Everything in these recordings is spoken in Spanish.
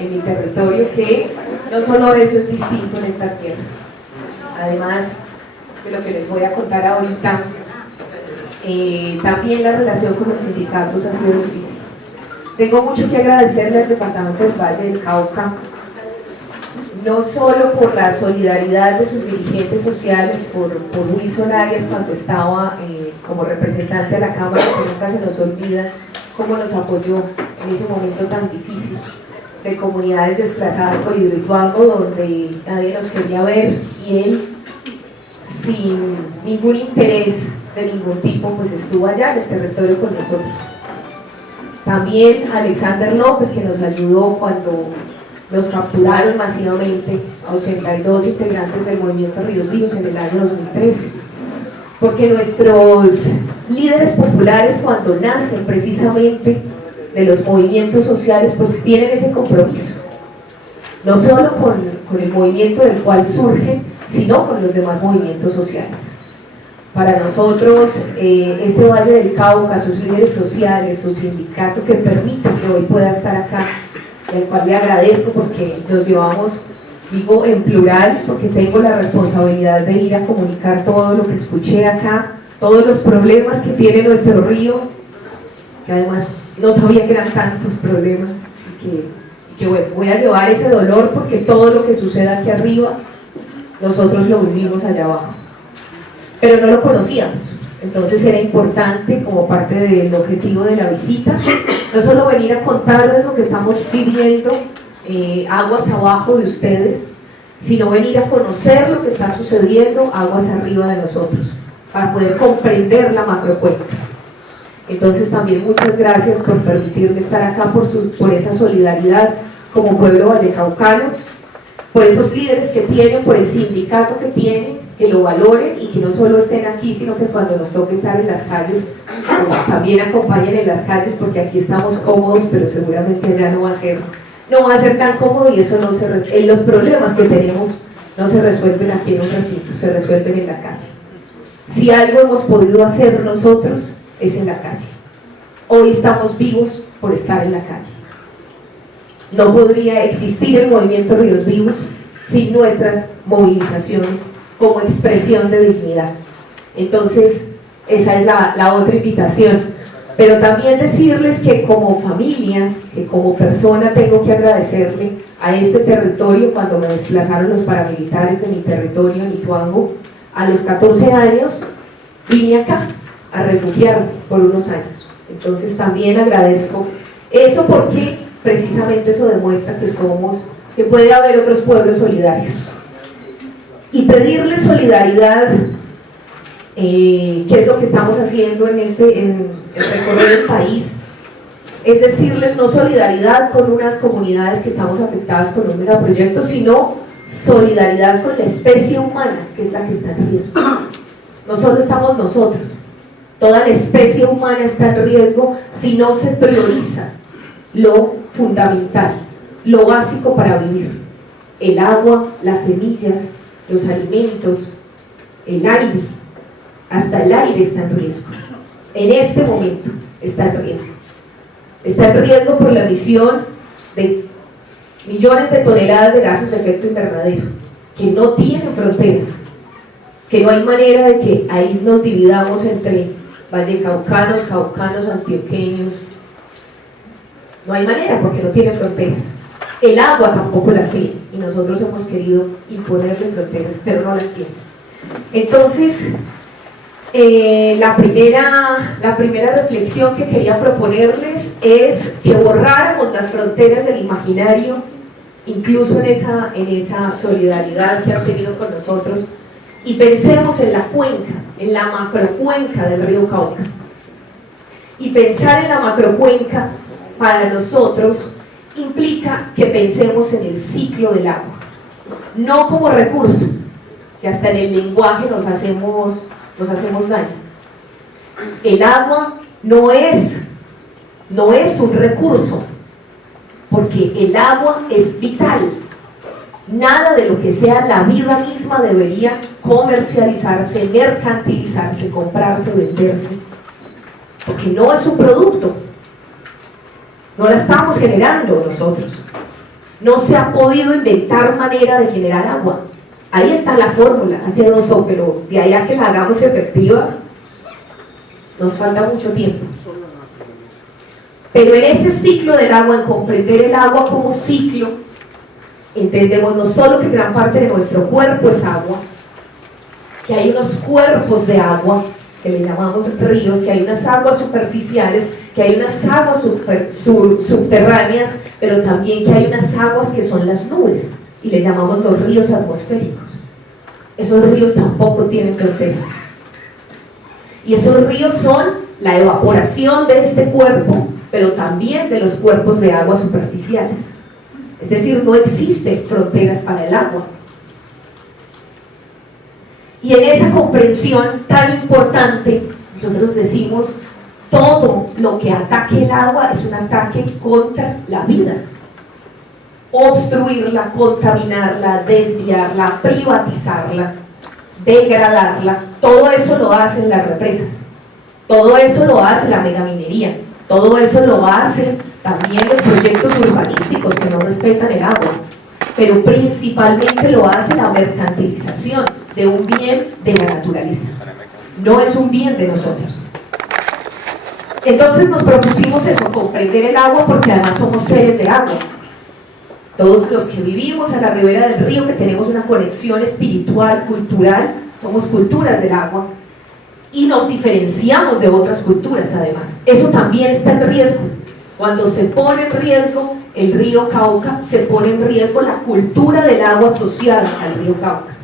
en mi territorio, que no solo eso es distinto en esta tierra. Además de lo que les voy a contar ahorita, también la relación con los sindicatos ha sido difícil. Tengo mucho que agradecerle al Departamento del Valle del Cauca, no solo por la solidaridad de sus dirigentes sociales, por Wilson Arias cuando estaba como representante de la Cámara, que nunca se nos olvida cómo nos apoyó en ese momento tan difícil, de comunidades desplazadas por Hidroituango, donde nadie nos quería ver, y él, sin ningún interés de ningún tipo, pues estuvo allá en el territorio con nosotros. También Alexander López, que nos ayudó cuando nos capturaron masivamente a 82 integrantes del movimiento Ríos Vivos en el año 2013, porque nuestros líderes populares, cuando nacen precisamente de los movimientos sociales, pues tienen ese compromiso, no solo con el movimiento del cual surgen, sino con los demás movimientos sociales. Para nosotros, este Valle del Cauca, sus líderes sociales, su sindicato que permite que hoy pueda estar acá, y al cual le agradezco porque nos llevamos, digo en plural, porque tengo la responsabilidad de ir a comunicar todo lo que escuché acá, todos los problemas que tiene nuestro río, que además no sabía que eran tantos problemas, y que bueno, voy a llevar ese dolor porque todo lo que suceda aquí arriba, nosotros lo vivimos allá abajo, pero no lo conocíamos. Entonces era importante, como parte del objetivo de la visita, no solo venir a contarles lo que estamos viviendo aguas abajo de ustedes, sino venir a conocer lo que está sucediendo aguas arriba de nosotros, para poder comprender la macrocuenca. Entonces también muchas gracias por permitirme estar acá, por esa solidaridad como pueblo vallecaucano, por esos líderes que tienen, por el sindicato que tienen, que lo valoren y que no solo estén aquí, sino que cuando nos toque estar en las calles, pues también acompañen en las calles, porque aquí estamos cómodos, pero seguramente allá no va a ser tan cómodo, y eso los problemas que tenemos no se resuelven aquí en un recinto, se resuelven en la calle. Si algo hemos podido hacer nosotros, es en la calle. Hoy estamos vivos por estar en la calle. No podría existir el movimiento Ríos Vivos sin nuestras movilizaciones como expresión de dignidad. Entonces, esa es la otra invitación. Pero también decirles que como familia, que como persona, tengo que agradecerle a este territorio. Cuando me desplazaron los paramilitares de mi territorio, en Ituango, a los 14 años, vine acá a refugiarme por unos años. Entonces también agradezco eso, porque precisamente eso demuestra que puede haber otros pueblos solidarios. Y pedirles solidaridad, que es lo que estamos haciendo en el recorrido del país, es decirles no solidaridad con unas comunidades que estamos afectadas con un megaproyecto, sino solidaridad con la especie humana, que es la que está en riesgo. No solo estamos nosotros, toda la especie humana está en riesgo si no se prioriza lo fundamental, lo básico para vivir: el agua, las semillas, los alimentos, el aire. Hasta el aire está en riesgo. En este momento está en riesgo. Está en riesgo por la emisión de millones de toneladas de gases de efecto invernadero, que no tienen fronteras, que no hay manera de que ahí nos dividamos entre vallecaucanos, caucanos, antioqueños. No hay manera, porque no tiene fronteras. El agua tampoco las tiene, y nosotros hemos querido imponerle fronteras, pero no las tiene. Entonces, la primera reflexión que quería proponerles es que borráramos las fronteras del imaginario, incluso en esa solidaridad que han tenido con nosotros, y pensemos en la cuenca, en la macrocuenca del río Cauca. Y pensar en la macrocuenca para nosotros implica que pensemos en el ciclo del agua, no como recurso, que hasta en el lenguaje nos hacemos daño. El agua no es un recurso, porque el agua es vital. Nada de lo que sea la vida misma debería comercializarse, mercantilizarse, comprarse, venderse, porque no es un producto, no la estamos generando nosotros. No se ha podido inventar manera de generar agua. Ahí está la fórmula, H2O, pero de ahí a que la hagamos efectiva, nos falta mucho tiempo. Pero en ese ciclo del agua, en comprender el agua como ciclo, entendemos no solo que gran parte de nuestro cuerpo es agua, que hay unos cuerpos de agua, que le llamamos ríos, que hay unas aguas superficiales, que hay unas aguas subterráneas, pero también que hay unas aguas que son las nubes, y le llamamos los ríos atmosféricos. Esos ríos tampoco tienen fronteras. Y esos ríos son la evaporación de este cuerpo, pero también de los cuerpos de agua superficiales. Es decir, no existen fronteras para el agua. Y en esa comprensión tan importante, nosotros decimos, todo lo que ataque el agua es un ataque contra la vida. Obstruirla, contaminarla, desviarla, privatizarla, degradarla, todo eso lo hacen las represas, todo eso lo hace la megaminería, todo eso lo hacen también los proyectos urbanísticos que no respetan el agua, pero principalmente lo hace la mercantilización de un bien de la naturaleza, no es un bien de nosotros. Entonces nos propusimos eso, comprender el agua, porque además somos seres de agua. Todos los que vivimos a la ribera del río, que tenemos una conexión espiritual, cultural, somos culturas del agua, y nos diferenciamos de otras culturas además. Eso también está en riesgo. Cuando se pone en riesgo el río Cauca, se pone en riesgo la cultura del agua asociada al río Cauca.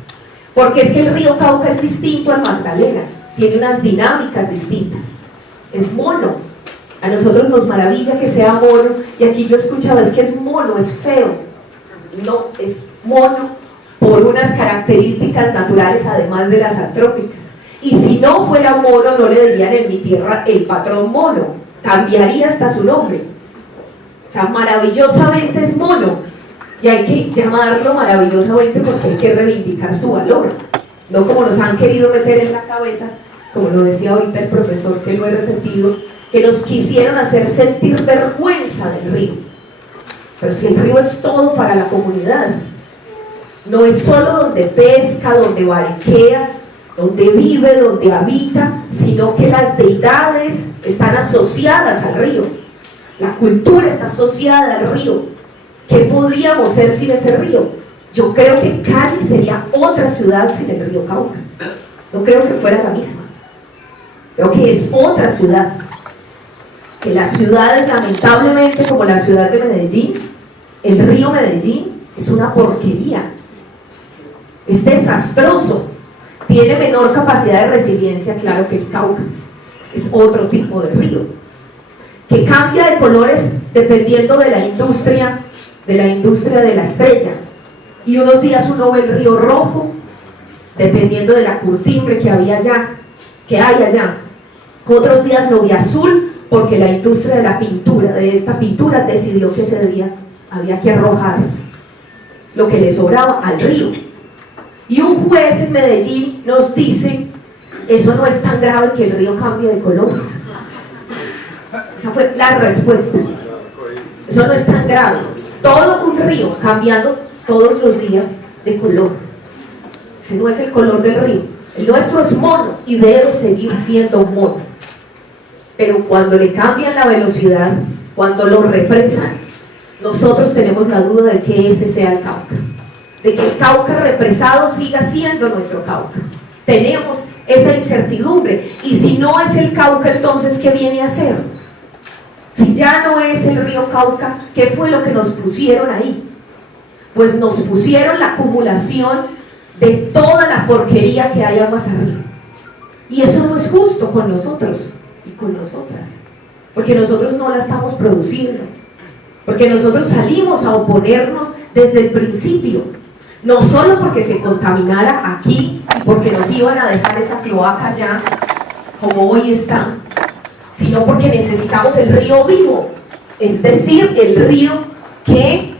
Porque es que el río Cauca es distinto al Magdalena, tiene unas dinámicas distintas. Es mono. A nosotros nos maravilla que sea mono, y aquí yo escuchaba, es que es mono, es feo. No, es mono por unas características naturales además de las antrópicas. Y si no fuera mono, no le dirían en mi tierra el patrón mono, cambiaría hasta su nombre. O sea, maravillosamente es mono, y hay que llamarlo maravillosamente porque hay que reivindicar su valor, no como nos han querido meter en la cabeza, como lo decía ahorita el profesor, que lo he repetido, que nos quisieron hacer sentir vergüenza del río. Pero si el río es todo para la comunidad, no es solo donde pesca, donde barquea, donde vive, donde habita, sino que las deidades están asociadas al río, la cultura está asociada al río. ¿Qué podríamos ser sin ese río? Yo creo que Cali sería otra ciudad sin el río Cauca, no creo que fuera la misma, creo que es otra ciudad. Que las ciudades, lamentablemente, como la ciudad de Medellín, el río Medellín es una porquería, es desastroso, tiene menor capacidad de resiliencia, claro, que el Cauca, es otro tipo de río, que cambia de colores dependiendo de la industria de la estrella, y unos días uno ve el río rojo, dependiendo de la curtimbre que hay allá, otros días lo ve azul, porque la industria de la pintura, de esta pintura, decidió que ese día había que arrojar lo que le sobraba al río. Y un juez en Medellín nos dice, eso no es tan grave que el río cambie de colores. Esa fue la respuesta. Eso no es tan grave. Todo un río cambiando todos los días de color. Ese no es el color del río. El nuestro es mono y debe seguir siendo mono. Pero cuando le cambian la velocidad, cuando lo represan, nosotros tenemos la duda de que ese sea el Cauca, de que el Cauca represado siga siendo nuestro Cauca. Tenemos esa incertidumbre, y si no es el Cauca, entonces ¿qué viene a ser? Si ya no es el río Cauca, ¿qué fue lo que nos pusieron ahí? Pues nos pusieron la acumulación de toda la porquería que hay aguas arriba, y eso no es justo con nosotros y con nosotras, porque nosotros no la estamos produciendo, porque nosotros salimos a oponernos desde el principio, no solo porque se contaminara aquí y porque nos iban a dejar esa cloaca allá como hoy está, sino porque necesitamos el río vivo, es decir, el río que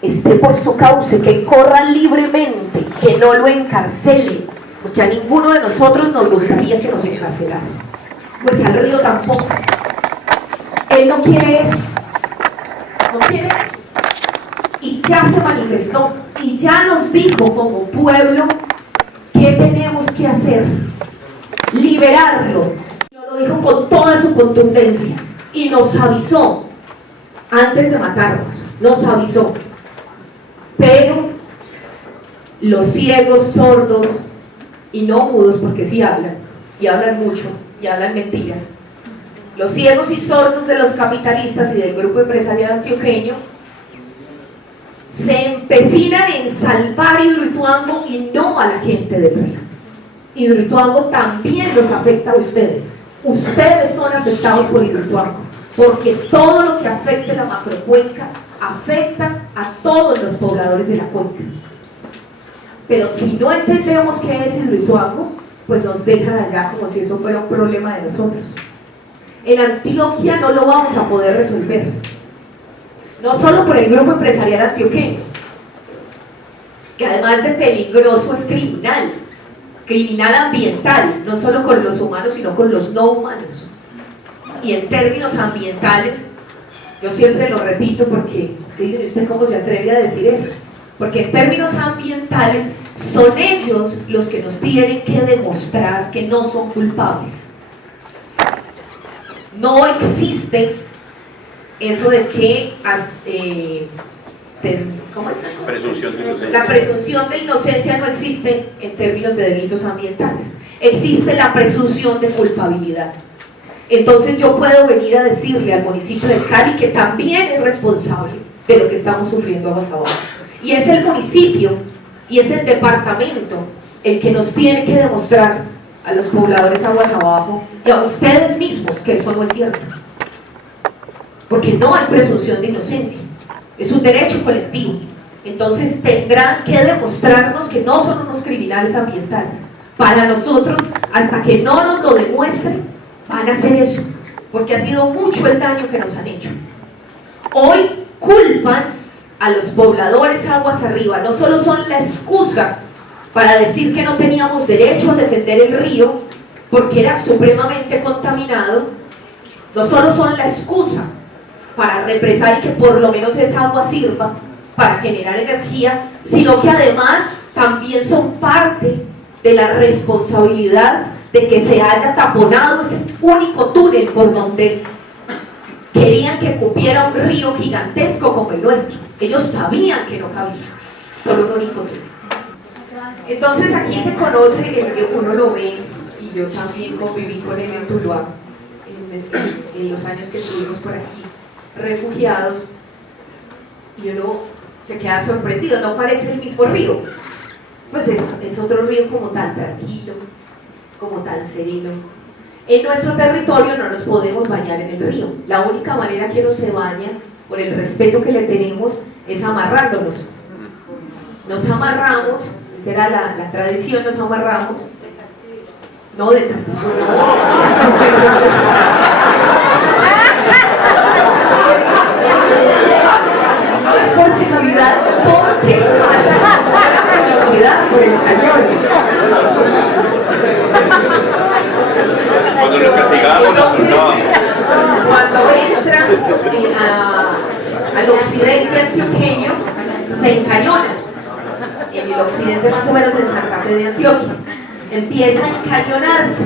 esté por su cauce, que corra libremente, que no lo encarcele, porque a ninguno de nosotros nos gustaría que nos encarcelaran, pues al río tampoco. Él no quiere eso, no quiere eso. Y ya se manifestó y ya nos dijo como pueblo qué tenemos que hacer, liberarlo. Nos lo dijo con toda su contundencia y nos avisó antes de matarnos, nos avisó. Pero los ciegos, sordos y no mudos, porque sí hablan, y hablan mucho, y hablan mentiras, los ciegos y sordos de los capitalistas y del grupo empresarial antioqueño se empecinan en salvar Hidroituango y no a la gente del río. Hidroituango también los afecta a ustedes. Ustedes son afectados por Hidroituango, porque todo lo que afecte la macrocuenca afecta a todos los pobladores de la cuenca. Pero si no entendemos qué es Hidroituango, pues nos dejan allá como si eso fuera un problema de nosotros. En Antioquia no lo vamos a poder resolver, no solo por el grupo empresarial antioqueño, que además de peligroso es criminal, criminal ambiental, no solo con los humanos sino con los no humanos. Y en términos ambientales, yo siempre lo repito porque dicen, ¿usted cómo se atreve a decir eso? Porque en términos ambientales son ellos los que nos tienen que demostrar que no son culpables. No existe eso de que ¿cómo es? Presunción de inocencia. La presunción de inocencia no existe en términos de delitos ambientales. Existe la presunción de culpabilidad. Entonces yo puedo venir a decirle al municipio de Cali que también es responsable de lo que estamos sufriendo aguas abajo. Y es el municipio y es el departamento el que nos tiene que demostrar a los pobladores aguas abajo y a ustedes mismos que eso no es cierto. Porque no hay presunción de inocencia, es un derecho colectivo. Entonces tendrán que demostrarnos que no son unos criminales ambientales. Para nosotros, hasta que no nos lo demuestren, van a hacer eso, porque ha sido mucho el daño que nos han hecho. Hoy culpan a los pobladores aguas arriba, no solo son la excusa para decir que no teníamos derecho a defender el río porque era supremamente contaminado, no solo son la excusa para represar y que por lo menos esa agua sirva para generar energía, sino que además también son parte de la responsabilidad de que se haya taponado ese único túnel por donde querían que cupiera un río gigantesco como el nuestro. Ellos sabían que no cabía por un único túnel. Entonces aquí se conoce, uno lo ve, y yo también conviví con él en Tuluá, en los años que estuvimos por aquí refugiados, y uno se queda sorprendido, no parece el mismo río, pues es otro río como tan tranquilo, como tan sereno. En nuestro territorio no nos podemos bañar en el río, la única manera que uno se baña, por el respeto que le tenemos, es amarrándonos. Nos amarramos, esa era la tradición, nos amarramos, no de castillo, no es por seguridad, porque pasa velocidad por el cañón. Cuando lo castigábamos, nos soltábamos. Cuando entra al occidente antioqueño, se encañona. En el occidente, más o menos en Santa Fe de Antioquia, empieza a encañonarse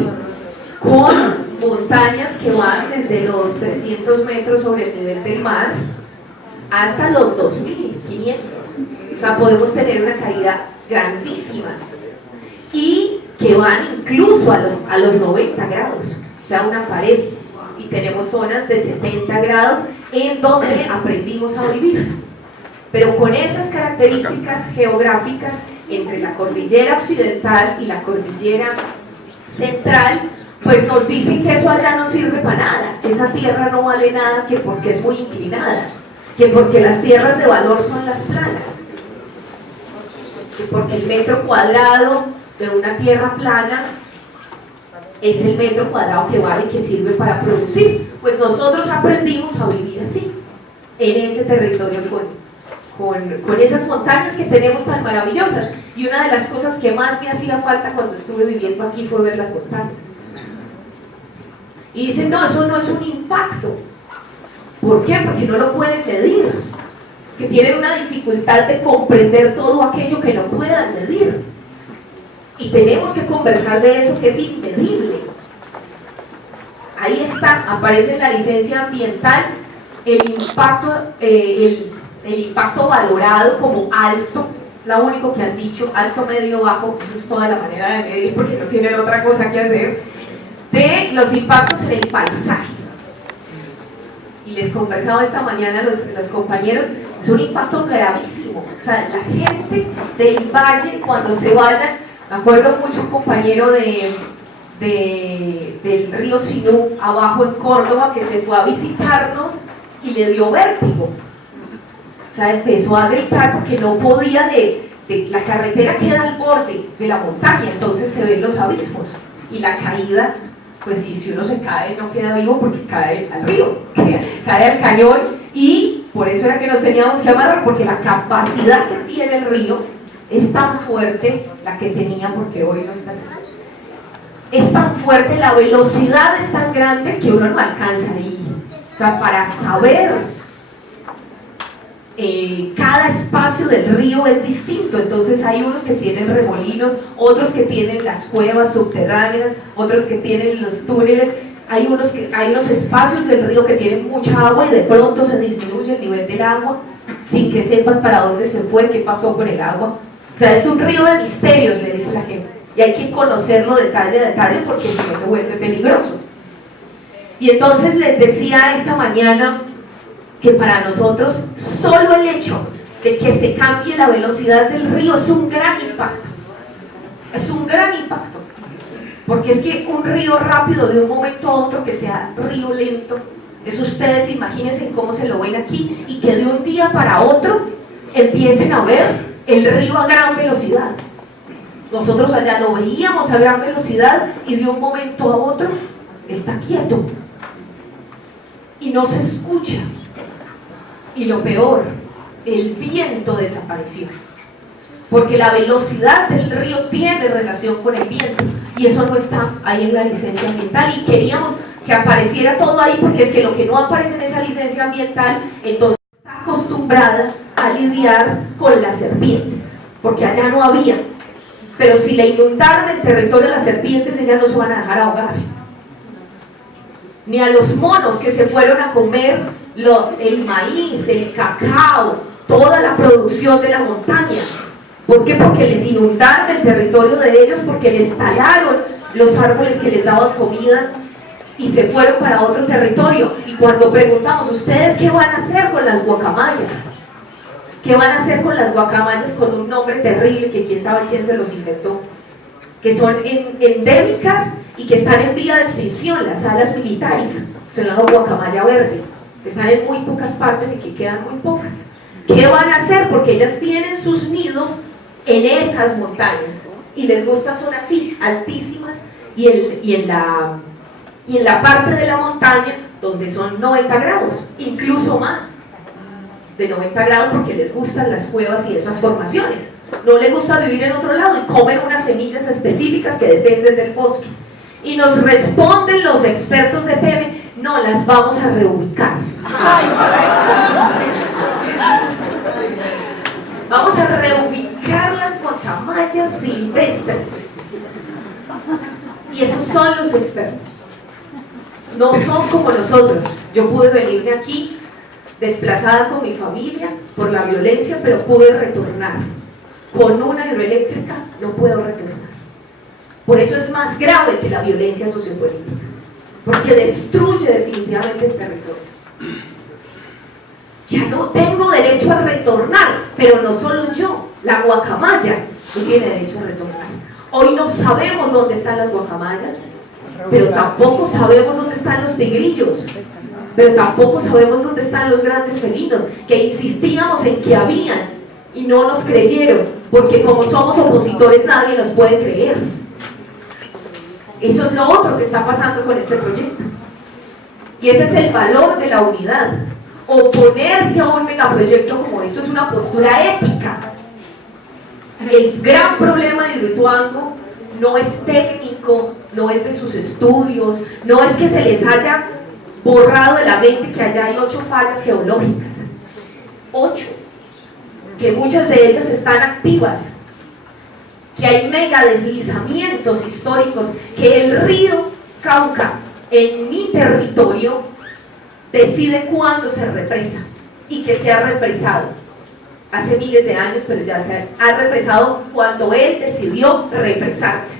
con montañas que van desde los 300 metros sobre el nivel del mar hasta los 2.500. O sea, podemos tener una caída grandísima y que van incluso a los 90 grados, o sea, una pared, y tenemos zonas de 70 grados en donde aprendimos a vivir. Pero con esas características geográficas entre la cordillera occidental y la cordillera central, pues nos dicen que eso allá no sirve para nada, que esa tierra no vale nada, que porque es muy inclinada, que porque las tierras de valor son las planas, que porque el metro cuadrado de una tierra plana es el metro cuadrado que vale, que sirve para producir. Pues nosotros aprendimos a vivir así, en ese territorio con esas montañas que tenemos tan maravillosas. Y una de las cosas que más me hacía falta cuando estuve viviendo aquí fue ver las montañas. Y dicen, no, eso no es un impacto. ¿Por qué? Porque no lo pueden medir. que tienen una dificultad de comprender todo aquello que no puedan medir. Y tenemos que conversar de eso que es inmedible. Ahí está, aparece en la licencia ambiental el impacto valorado como alto, es lo único que han dicho, alto, medio, bajo, eso es toda la manera de medir porque no tienen otra cosa que hacer, de los impactos en el paisaje. Y les conversaba esta mañana a los compañeros, es un impacto gravísimo, o sea, la gente del valle cuando se vayan, me acuerdo mucho un compañero del río Sinú, abajo en Córdoba, que se fue a visitarnos y le dio vértigo. O sea, empezó a gritar porque no podía la carretera queda al borde de la montaña, entonces se ven los abismos. Y la caída, pues sí, si uno se cae no queda vivo porque cae al río, cae al cañón, y por eso era que nos teníamos que amarrar, porque la capacidad que tiene el río es tan fuerte, la que tenía porque hoy no está así. Es tan fuerte, la velocidad es tan grande que uno no alcanza ahí. O sea, para saber cada espacio del río es distinto, entonces hay unos que tienen remolinos, otros que tienen las cuevas subterráneas, otros que tienen los túneles, hay unos espacios del río que tienen mucha agua y de pronto se disminuye el nivel del agua sin que sepas para dónde se fue, qué pasó con el agua. O sea, es un río de misterios, le dice la gente, y hay que conocerlo detalle a detalle porque si no se vuelve peligroso. Y entonces les decía esta mañana que para nosotros solo el hecho de que se cambie la velocidad del río es un gran impacto. Es un gran impacto. Porque es que un río rápido de un momento a otro que sea río lento, eso ustedes imagínense cómo se lo ven aquí, y que de un día para otro empiecen a ver el río a gran velocidad. Nosotros allá lo veíamos a gran velocidad y de un momento a otro está quieto y no se escucha. Y lo peor, el viento desapareció, porque la velocidad del río tiene relación con el viento y eso no está ahí en la licencia ambiental, y queríamos que apareciera todo ahí porque es que lo que no aparece en esa licencia ambiental entonces está acostumbrada a lidiar con las serpientes, porque allá no había, pero si le inundaron el territorio de las serpientes, ellas no se van a dejar ahogar, ni a los monos que se fueron a comer el maíz, el cacao, toda la producción de la montaña. ¿Por qué? Porque les inundaron el territorio de ellos, porque les talaron los árboles que les daban comida y se fueron para otro territorio. Y cuando preguntamos, ¿ustedes qué van a hacer con las guacamayas? ¿Qué van a hacer con las guacamayas con un nombre terrible que quién sabe quién se los inventó? Que son endémicas y que están en vía de extinción, las alas militares, son la guacamaya verde, están en muy pocas partes y que quedan muy pocas. ¿Qué van a hacer? Porque ellas tienen sus nidos en esas montañas y les gusta, son así, altísimas, y en la parte de la montaña donde son 90 grados, incluso más de 90 grados, porque les gustan las cuevas y esas formaciones. No les gusta vivir en otro lado y comen unas semillas específicas que dependen del bosque. Y nos responden los expertos de PM, no, las vamos a reubicar. Vamos a reubicar las guacamayas silvestres. Y esos son los expertos. No son como nosotros. Yo pude venirme aquí desplazada con mi familia por la violencia, pero pude retornar. Con una hidroeléctrica no puedo retornar. Por eso es más grave que la violencia sociopolítica, porque destruye definitivamente el territorio. Ya no tengo derecho a retornar, pero no solo yo, la guacamaya no tiene derecho a retornar. Hoy no sabemos dónde están las guacamayas, pero tampoco sabemos dónde están los tigrillos, pero tampoco sabemos dónde están los grandes felinos, que insistíamos en que habían y no nos creyeron, porque como somos opositores nadie nos puede creer. Eso es lo otro que está pasando con este proyecto. Y ese es el valor de la unidad. Oponerse a un megaproyecto como esto es una postura ética. El gran problema de Hidroituango no es técnico, no es de sus estudios, no es que se les haya borrado de la mente que allá hay 8 fallas geológicas. 8. que muchas de ellas están activas, que hay mega deslizamientos históricos, que el río Cauca en mi territorio decide cuándo se represa y que se ha represado hace miles de años, pero ya se ha represado cuando él decidió represarse.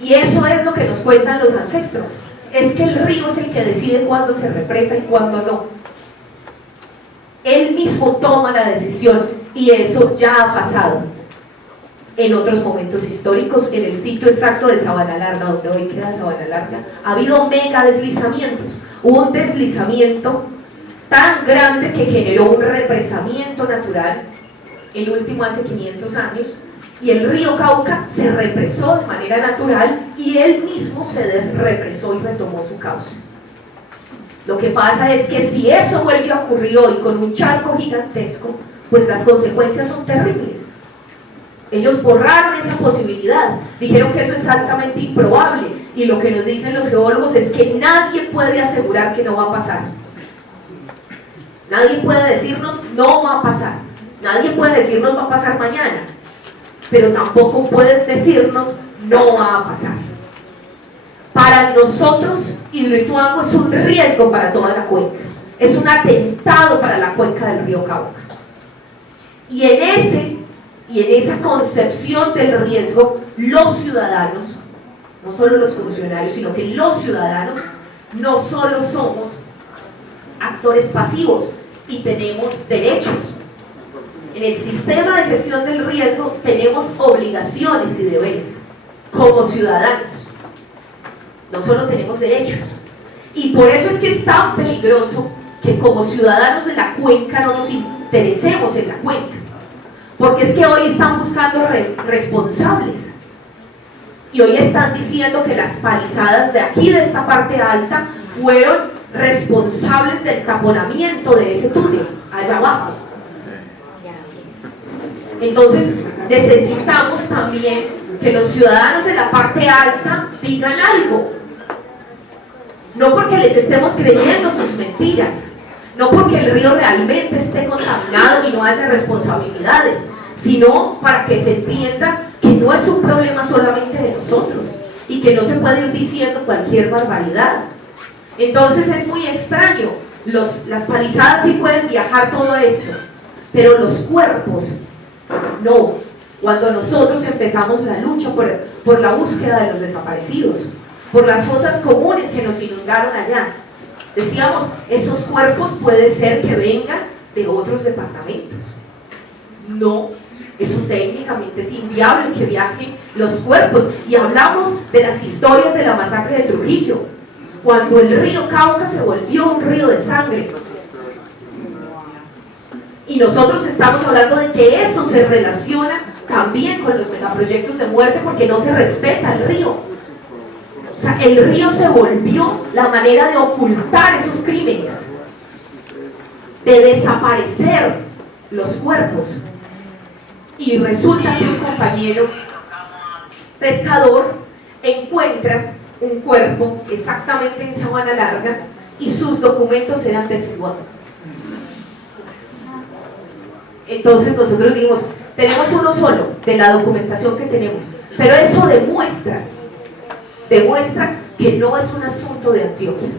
Y eso es lo que nos cuentan los ancestros, es que el río es el que decide cuándo se represa y cuándo no. Él mismo toma la decisión y eso ya ha pasado en otros momentos históricos. En el sitio exacto de Sabana Larga, donde hoy queda Sabana Larga, ha habido mega deslizamientos. Hubo un deslizamiento tan grande que generó un represamiento natural, el último hace 500 años, y el río Cauca se represó de manera natural y él mismo se desrepresó y retomó su cauce. Lo que pasa es que si eso vuelve a ocurrir hoy con un charco gigantesco, pues las consecuencias son terribles. Ellos borraron esa posibilidad, dijeron que eso es altamente improbable, y lo que nos dicen los geólogos es que nadie puede asegurar que no va a pasar. Nadie puede decirnos no va a pasar, nadie puede decirnos va a pasar mañana, pero tampoco pueden decirnos no va a pasar. Para nosotros, Hidroituango es un riesgo para toda la cuenca, es un atentado para la cuenca del río Cauca. Y en esa concepción del riesgo, los ciudadanos, no solo los funcionarios, sino que los ciudadanos no solo somos actores pasivos y tenemos derechos. En el sistema de gestión del riesgo tenemos obligaciones y deberes como ciudadanos, no solo tenemos derechos. Y por eso es que es tan peligroso que como ciudadanos de la cuenca no nos interesemos en la cuenca, porque es que hoy están buscando responsables y hoy están diciendo que las palizadas de aquí, de esta parte alta, fueron responsables del taponamiento de ese túnel allá abajo. Entonces necesitamos también que los ciudadanos de la parte alta digan algo, no porque les estemos creyendo sus mentiras, no porque el río realmente esté contaminado y no haya responsabilidades, sino para que se entienda que no es un problema solamente de nosotros y que no se puede ir diciendo cualquier barbaridad. Entonces es muy extraño, las palizadas sí pueden viajar todo esto, pero los cuerpos no. Cuando nosotros empezamos la lucha por la búsqueda de los desaparecidos, por las fosas comunes que nos inundaron allá, decíamos, esos cuerpos puede ser que vengan de otros departamentos. No, eso técnicamente es inviable que viajen los cuerpos. Y hablamos de las historias de la masacre de Trujillo, cuando el río Cauca se volvió un río de sangre. Y nosotros estamos hablando de que eso se relaciona también con los megaproyectos de muerte, porque no se respeta el río. O sea, el río se volvió la manera de ocultar esos crímenes, de desaparecer los cuerpos. Y resulta que un compañero pescador encuentra un cuerpo exactamente en Sabana Larga y sus documentos eran de Tuluá. Entonces nosotros dijimos, tenemos uno solo de la documentación que tenemos, pero eso demuestra que no es un asunto de Antioquia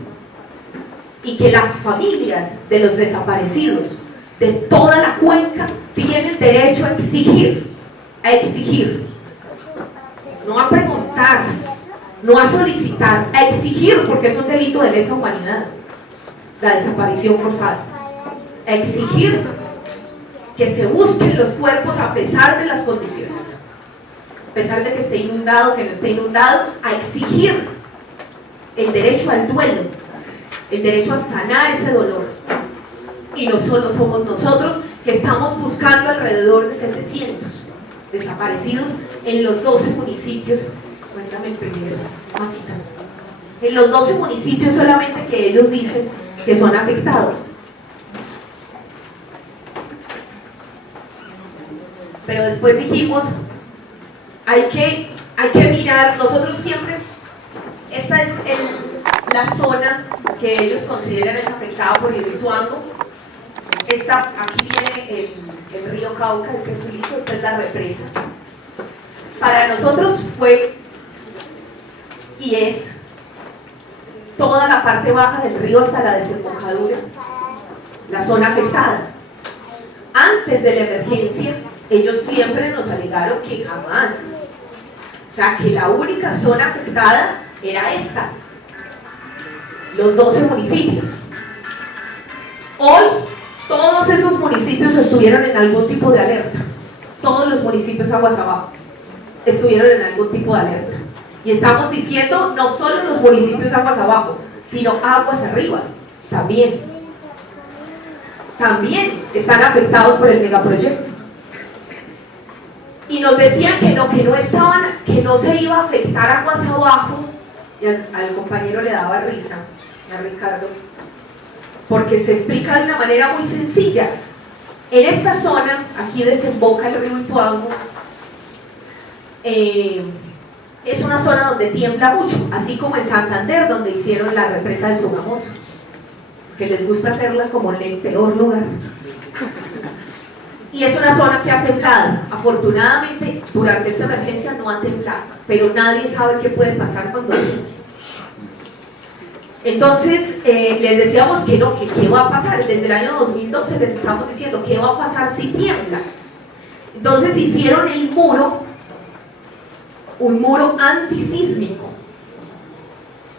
y que las familias de los desaparecidos de toda la cuenca tienen derecho a exigir, no a preguntar, no a solicitar, a exigir, porque es un delito de lesa humanidad, la desaparición forzada, a exigir que se busquen los cuerpos a pesar de las condiciones, a pesar de que esté inundado, que no esté inundado, a exigir el derecho al duelo, el derecho a sanar ese dolor. Y no solo somos nosotros, que estamos buscando alrededor de 700 desaparecidos en los 12 municipios. Muéstrame el primero, Maquita. En los 12 municipios solamente que ellos dicen que son afectados. Pero después dijimos, hay que mirar, nosotros siempre, esta es la zona que ellos consideran es afectada por Hidroituango. Aquí viene el río Cauca, este azulito, esta es la represa. Para nosotros fue y es toda la parte baja del río hasta la desembocadura, la zona afectada. Antes de la emergencia, ellos siempre nos alegaron que jamás, o sea, que la única zona afectada era esta, los 12 municipios. Hoy, todos esos municipios estuvieron en algún tipo de alerta, todos los municipios aguas abajo estuvieron en algún tipo de alerta. Y estamos diciendo no solo los municipios aguas abajo, sino aguas arriba, también están afectados por el megaproyecto. Y nos decían que no se iba a afectar aguas abajo, y al compañero le daba risa, a Ricardo, porque se explica de una manera muy sencilla. En esta zona, aquí desemboca el río Ituango, es una zona donde tiembla mucho, así como en Santander, donde hicieron la represa del Sogamoso, que les gusta hacerla como en el peor lugar. Y es una zona que ha temblado. Afortunadamente, durante esta emergencia no ha temblado, pero nadie sabe qué puede pasar cuando tiemble. Entonces, les decíamos que no, que qué va a pasar. Desde el año 2012 les estamos diciendo qué va a pasar si tiembla. Entonces hicieron el muro, un muro antisísmico,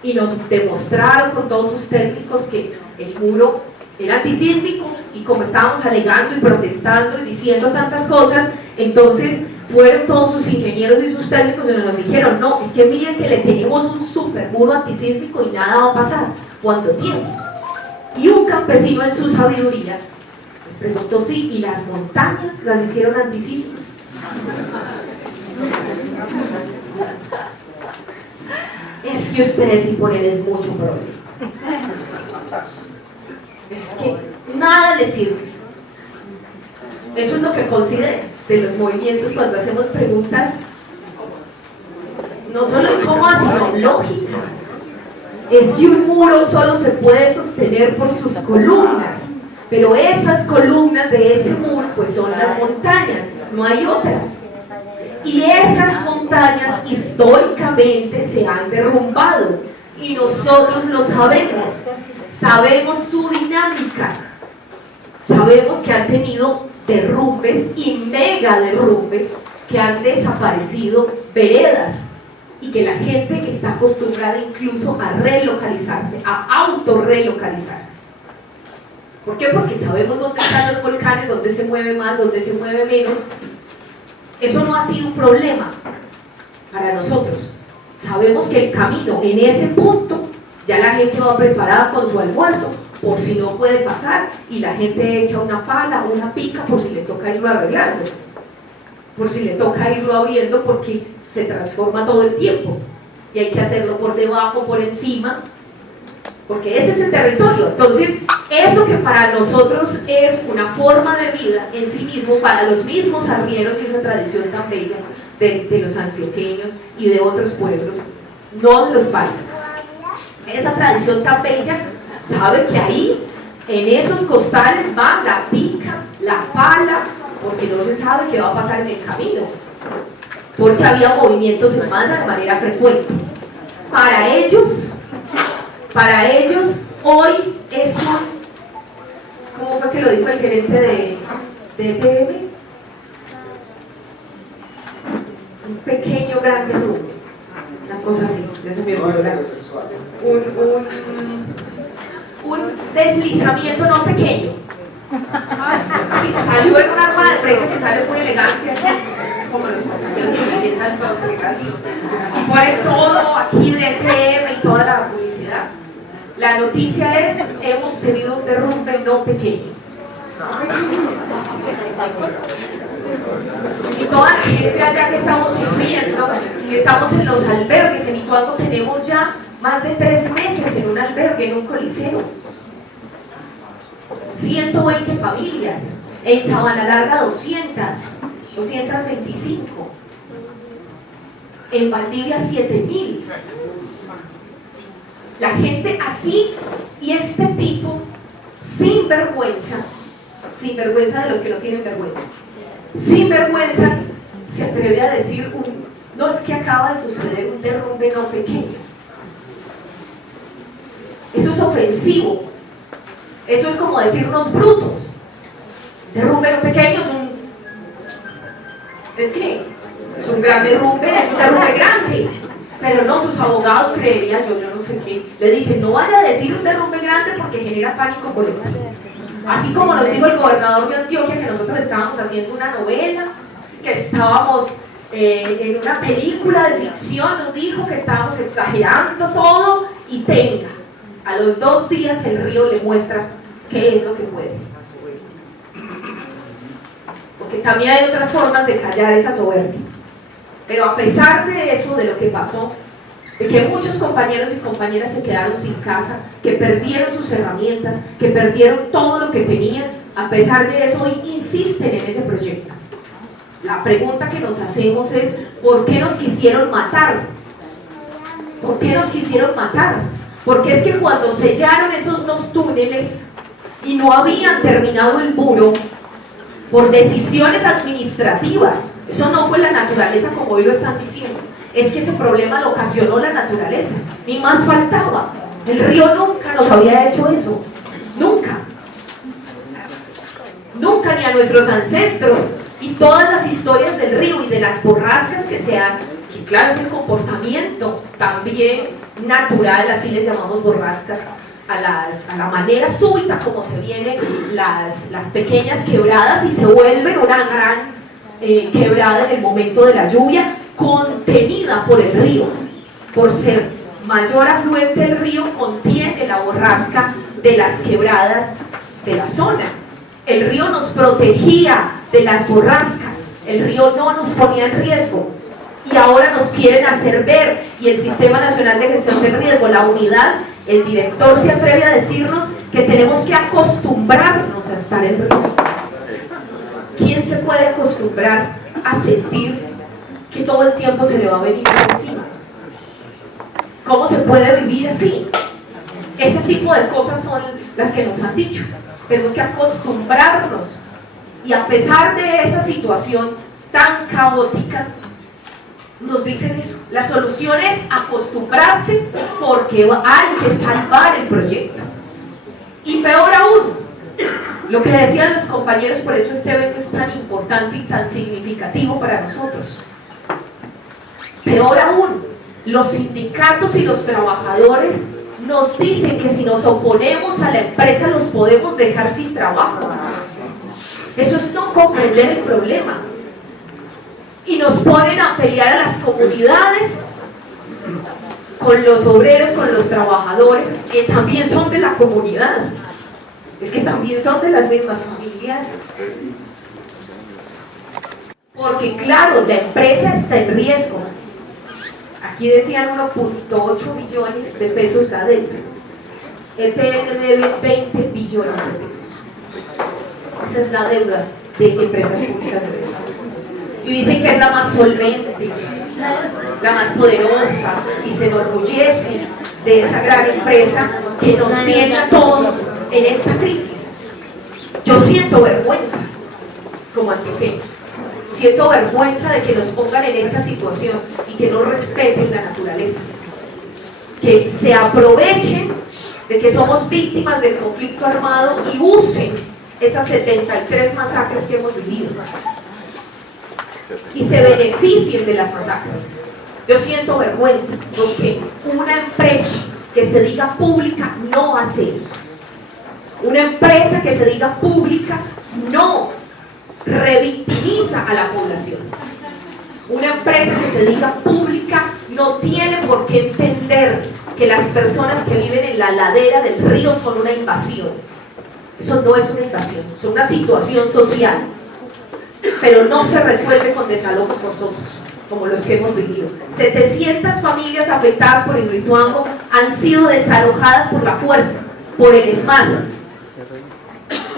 y nos demostraron con todos sus técnicos que el muro era antisísmico, y como estábamos alegando y protestando y diciendo tantas cosas, entonces fueron todos sus ingenieros y sus técnicos y nos dijeron, no, es que miren que le tenemos un super muro antisísmico y nada va a pasar cuando tiemble. Y un campesino en su sabiduría les preguntó, sí, ¿y las montañas las hicieron antisísmicas? Es que ustedes sí ponen es mucho problema. Es que nada les sirve. Eso es lo que considero de los movimientos cuando hacemos preguntas, no solo cómodas, sino lógicas. Es que un muro solo se puede sostener por sus columnas, pero esas columnas de ese muro pues son las montañas, no hay otras. Y esas montañas históricamente se han derrumbado y nosotros lo sabemos, sabemos su dinámica, sabemos que han tenido derrumbes y mega derrumbes, que han desaparecido veredas y que la gente está acostumbrada incluso a relocalizarse, a autorrelocalizarse. ¿Por qué? Porque sabemos dónde están los volcanes, dónde se mueve más, dónde se mueve menos. Eso no ha sido un problema para nosotros. Sabemos que el camino en ese punto, ya la gente va preparada con su almuerzo, por si no puede pasar, y la gente echa una pala, una pica, por si le toca irlo arreglando, por si le toca irlo abriendo, porque se transforma todo el tiempo, y hay que hacerlo por debajo, por encima, porque ese es el territorio. Entonces, eso que para nosotros es una forma de vida en sí mismo, para los mismos arrieros y esa tradición tan bella de los antioqueños y de otros pueblos, no de los países, esa tradición tan bella, sabe que ahí, en esos costales va la pica, la pala, porque no se sabe qué va a pasar en el camino, porque había movimientos en masa de manera frecuente. Para ellos hoy es ¿cómo fue que lo dijo el gerente de EPM? Un pequeño gran derrumbe, una cosa así, de ese mismo lugar. Un deslizamiento no pequeño. Sí, salió en una rueda de prensa que sale muy elegante, así como los que presentan todos elegantes. Y ponen todo aquí de EPM y toda la publicidad. La noticia es, hemos tenido un derrumbe no pequeño. Y toda la gente allá que estamos sufriendo, que estamos en los albergues, en Ituango tenemos ya más de 3 meses en un albergue, en un coliseo. 120 familias, en Sabana Larga 225, en Valdivia 7.000. La gente así, y este tipo, sin vergüenza, sinvergüenza de los que no tienen vergüenza. Sinvergüenza se atreve a decir, no, es que acaba de suceder un derrumbe no pequeño. Eso es ofensivo. Eso es como decirnos brutos. Derrumbe no pequeño es un gran derrumbe, es un derrumbe grande. Pero no, sus abogados creerían, yo no sé qué, le dicen, no vaya a decir un derrumbe grande porque genera pánico colectivo. Así como nos dijo el gobernador de Antioquia que nosotros estábamos haciendo una novela, que estábamos en una película de ficción, nos dijo que estábamos exagerando todo, y tenga, a los 2 días el río le muestra qué es lo que puede. Porque también hay otras formas de callar esa soberbia. Pero a pesar de eso, de lo que pasó, de que muchos compañeros y compañeras se quedaron sin casa, que perdieron sus herramientas, que perdieron todo lo que tenían, a pesar de eso hoy insisten en ese proyecto. La pregunta que nos hacemos es, ¿por qué nos quisieron matar? ¿Por qué nos quisieron matar? Porque es que cuando sellaron esos 2 túneles y no habían terminado el muro, por decisiones administrativas, eso no fue la naturaleza como hoy lo están diciendo, es que ese problema lo ocasionó la naturaleza, ni más faltaba. El río nunca nos había hecho eso, nunca, ni a nuestros ancestros. Y todas las historias del río y de las borrascas que se han, que claro, es el comportamiento también natural, así les llamamos borrascas, a la manera súbita como se vienen las pequeñas quebradas y se vuelve una gran quebrada en el momento de la lluvia, contenida por el río. Por ser mayor afluente el río, contiene la borrasca de las quebradas de la zona. El río nos protegía de las borrascas, el río no nos ponía en riesgo, y ahora nos quieren hacer ver, y el Sistema Nacional de Gestión del Riesgo, la unidad, el director se atreve a decirnos que tenemos que acostumbrarnos a estar en riesgo. ¿Quién se puede acostumbrar a sentir que todo el tiempo se le va a venir encima? ¿Cómo se puede vivir así? Ese tipo de cosas son las que nos han dicho. Tenemos que acostumbrarnos, y a pesar de esa situación tan caótica, nos dicen eso. La solución es acostumbrarse porque hay que salvar el proyecto. Y peor aún, lo que decían los compañeros, por eso este evento es tan importante y tan significativo para nosotros. Peor aún, los sindicatos y los trabajadores nos dicen que si nos oponemos a la empresa los podemos dejar sin trabajo. Eso es no comprender el problema. Y nos ponen a pelear a las comunidades con los obreros, con los trabajadores, que también son de la comunidad. Es que también son de las mismas familias. Porque claro, la empresa está en riesgo. Aquí decían 1.8 billones de pesos adentro. EPN debe 20 billones de pesos. Esa es la deuda de empresas públicas de Venezuela. Y dicen que es la más solvente, la más poderosa, y se enorgullece de esa gran empresa que nos tiene a todos en esta crisis. Yo siento vergüenza como antioqueña. Siento vergüenza de que nos pongan en esta situación y que no respeten la naturaleza, que se aprovechen de que somos víctimas del conflicto armado y usen esas 73 masacres que hemos vivido y se beneficien de las masacres. Yo siento vergüenza porque una empresa que se diga pública no hace eso. Una empresa que se diga pública no revictimiza a la población. Una empresa que se diga pública no tiene por qué entender que las personas que viven en la ladera del río son una invasión. Eso no es una invasión, es una situación social, pero no se resuelve con desalojos forzosos como los que hemos vivido. 700 familias afectadas por Hidroituango han sido desalojadas por la fuerza, por el ESMAD,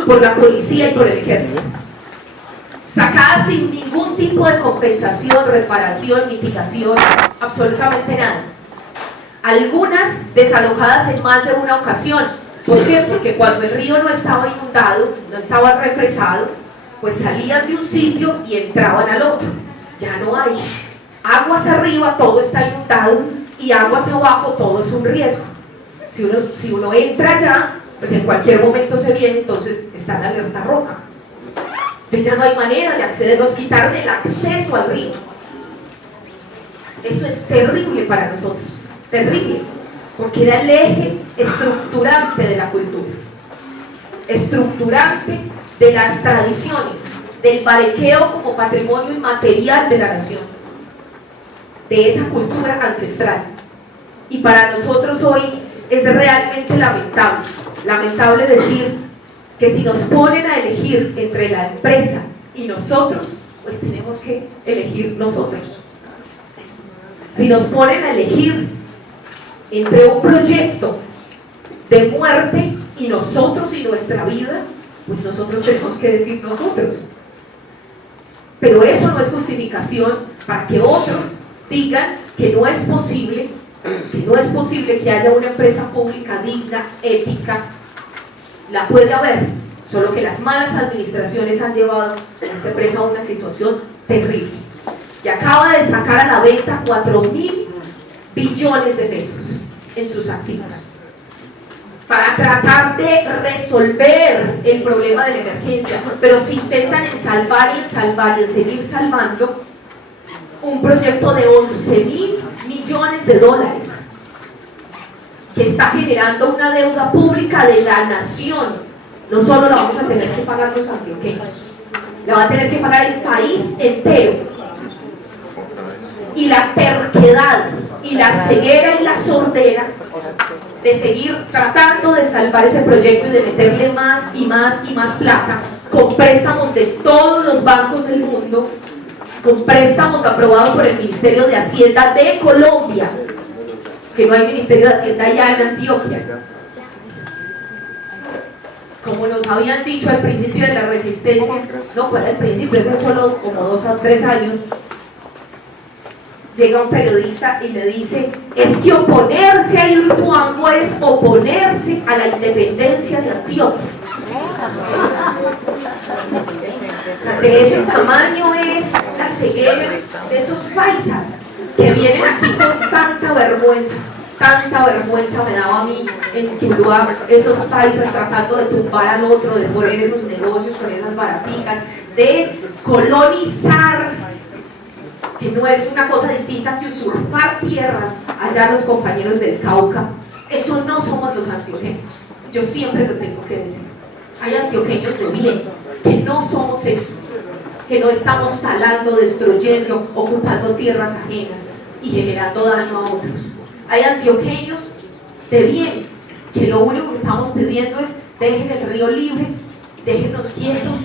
por la policía y por el ejército, sacadas sin ningún tipo de compensación, reparación, mitigación, absolutamente nada. Algunas desalojadas en más de una ocasión, ¿Por qué? Porque cuando el río no estaba inundado, no estaba represado, pues salían de un sitio y entraban al otro. Ya no hay. Aguas arriba, todo está inundado, y aguas abajo, todo es un riesgo. Si uno entra allá, pues en cualquier momento se viene, entonces está en alerta roja. Entonces ya no hay manera de acceder, nos quitaron el acceso al río. Eso es terrible para nosotros, terrible, porque era el eje estructurante de la cultura, estructurante de las tradiciones, del barequeo como patrimonio inmaterial de la nación, de esa cultura ancestral. Y para nosotros hoy es realmente lamentable decir que si nos ponen a elegir entre la empresa y nosotros, pues tenemos que elegir nosotros. Si nos ponen a elegir entre un proyecto de muerte y nosotros y nuestra vida, pues nosotros tenemos que decir nosotros. Pero eso no es justificación para que otros digan que no es posible que haya una empresa pública digna, ética. La puede haber, solo que las malas administraciones han llevado a esta empresa a una situación terrible. Y acaba de sacar a la venta 4.000 billones de pesos en sus activos para tratar de resolver el problema de la emergencia, pero si intentan salvar y seguir salvando un proyecto de 11.000 millones de dólares que está generando una deuda pública de la nación. No solo la vamos a tener que pagar los antioqueños, la va a tener que pagar el país entero. Y la terquedad y la ceguera y la sordera de seguir tratando de salvar ese proyecto y de meterle más y más y más plata con préstamos de todos los bancos del mundo, con préstamos aprobados por el Ministerio de Hacienda de Colombia, que no hay Ministerio de Hacienda allá en Antioquia. Como nos habían dicho al principio de la resistencia, no fue al principio, hace solo como 2 o 3 años, llega un periodista y me dice: es que oponerse a Hidroituango es oponerse a la independencia de Antioquia. De ese tamaño es la ceguera de esos paisas que vienen aquí con tanta vergüenza me daba a mí en Tuluá, esos paisas tratando de tumbar al otro, de poner esos negocios con esas baraticas, de colonizar, que no es una cosa distinta que usurpar tierras allá los compañeros del Cauca. Eso no somos los antioqueños, yo siempre lo tengo que decir. Hay antioqueños de bien, que no somos eso, que no estamos talando, destruyendo, ocupando tierras ajenas y generando daño a otros. Hay antioqueños de bien, que lo único que estamos pidiendo es: dejen el río libre, déjenos quietos,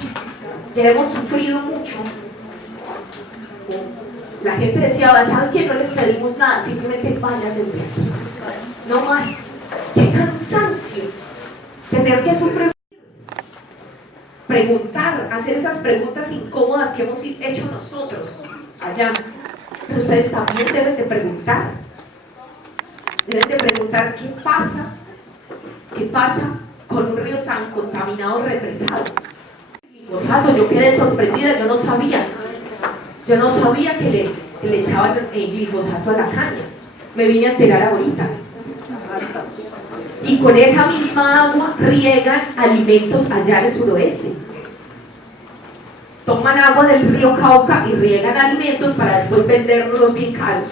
ya hemos sufrido mucho. La gente decía: ¿saben qué? No les pedimos nada, simplemente váyanse de aquí. No más. ¡Qué cansancio! Tener que sufrir. Preguntar, hacer esas preguntas incómodas que hemos hecho nosotros allá. Pero ustedes también deben de preguntar. Deben de preguntar qué pasa con un río tan contaminado, represado. Glifosato, yo quedé sorprendida, yo no sabía que le echaban el glifosato a la caña. Me vine a enterar ahorita. Y con esa misma agua riegan alimentos allá en el suroeste. Toman agua del río Cauca y riegan alimentos para después vendernos bien caros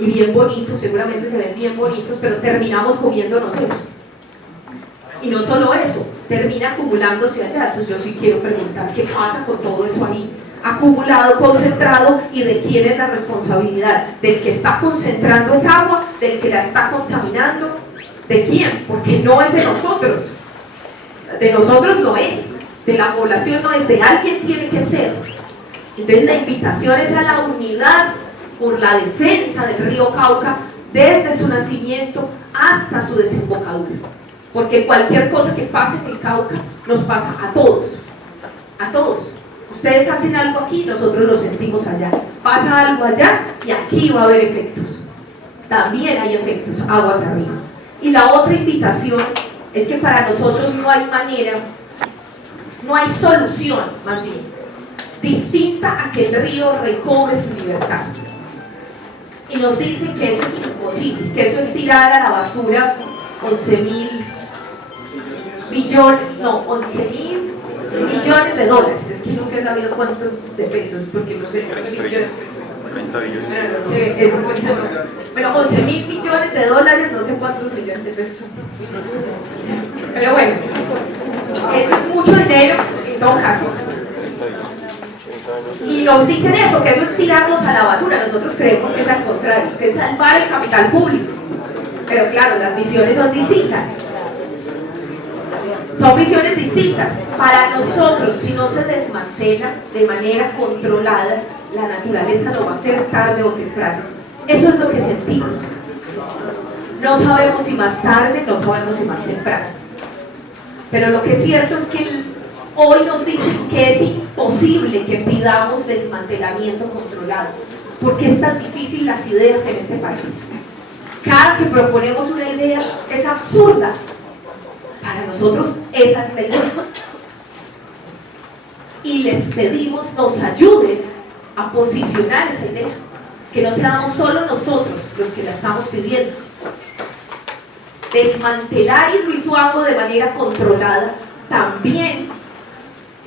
y bien bonitos, seguramente se ven bien bonitos, pero terminamos comiéndonos eso. Y no solo eso, termina acumulándose allá. Entonces yo sí quiero preguntar: ¿qué pasa con todo eso ahí? Acumulado, concentrado, y de quién es la responsabilidad, del que está concentrando esa agua, del que la está contaminando, ¿de quién? Porque no es de nosotros no es, de la población no es, de alguien tiene que ser. Entonces la invitación es a la unidad por la defensa del río Cauca desde su nacimiento hasta su desembocadura, porque cualquier cosa que pase en el Cauca nos pasa a todos. Ustedes hacen algo aquí, nosotros lo sentimos allá. Pasa algo allá y aquí va a haber efectos. También hay efectos aguas arriba. Y la otra invitación es que para nosotros no hay manera, no hay solución, más bien, distinta a que el río recobre su libertad. Y nos dicen que eso es imposible, que eso es tirar a la basura 11.000 millones de dólares. Es que nunca he sabido cuántos de pesos, porque no sé, 30 billones. Bueno, no sé, eso fue bueno, 11.000 millones de dólares, no sé cuántos millones de pesos son. Pero bueno, eso es mucho dinero en todo caso. Y nos dicen eso, que eso es tirarlos a la basura. Nosotros creemos que es al contrario, que es salvar el capital público. Pero claro, las visiones son distintas. Son visiones distintas. Para nosotros, si no se desmantela de manera controlada, la naturaleza lo va a hacer tarde o temprano. Eso es lo que sentimos. No sabemos si más tarde, no sabemos si más temprano. Pero lo que es cierto es que hoy nos dicen que es imposible que pidamos desmantelamiento controlado, porque es tan difícil las ideas en este país. Cada que proponemos una idea es absurda. Para nosotros esa es la idea. Y les pedimos nos ayuden a posicionar esa idea, que no seamos solo nosotros los que la estamos pidiendo. Desmantelar Hidroituango de manera controlada también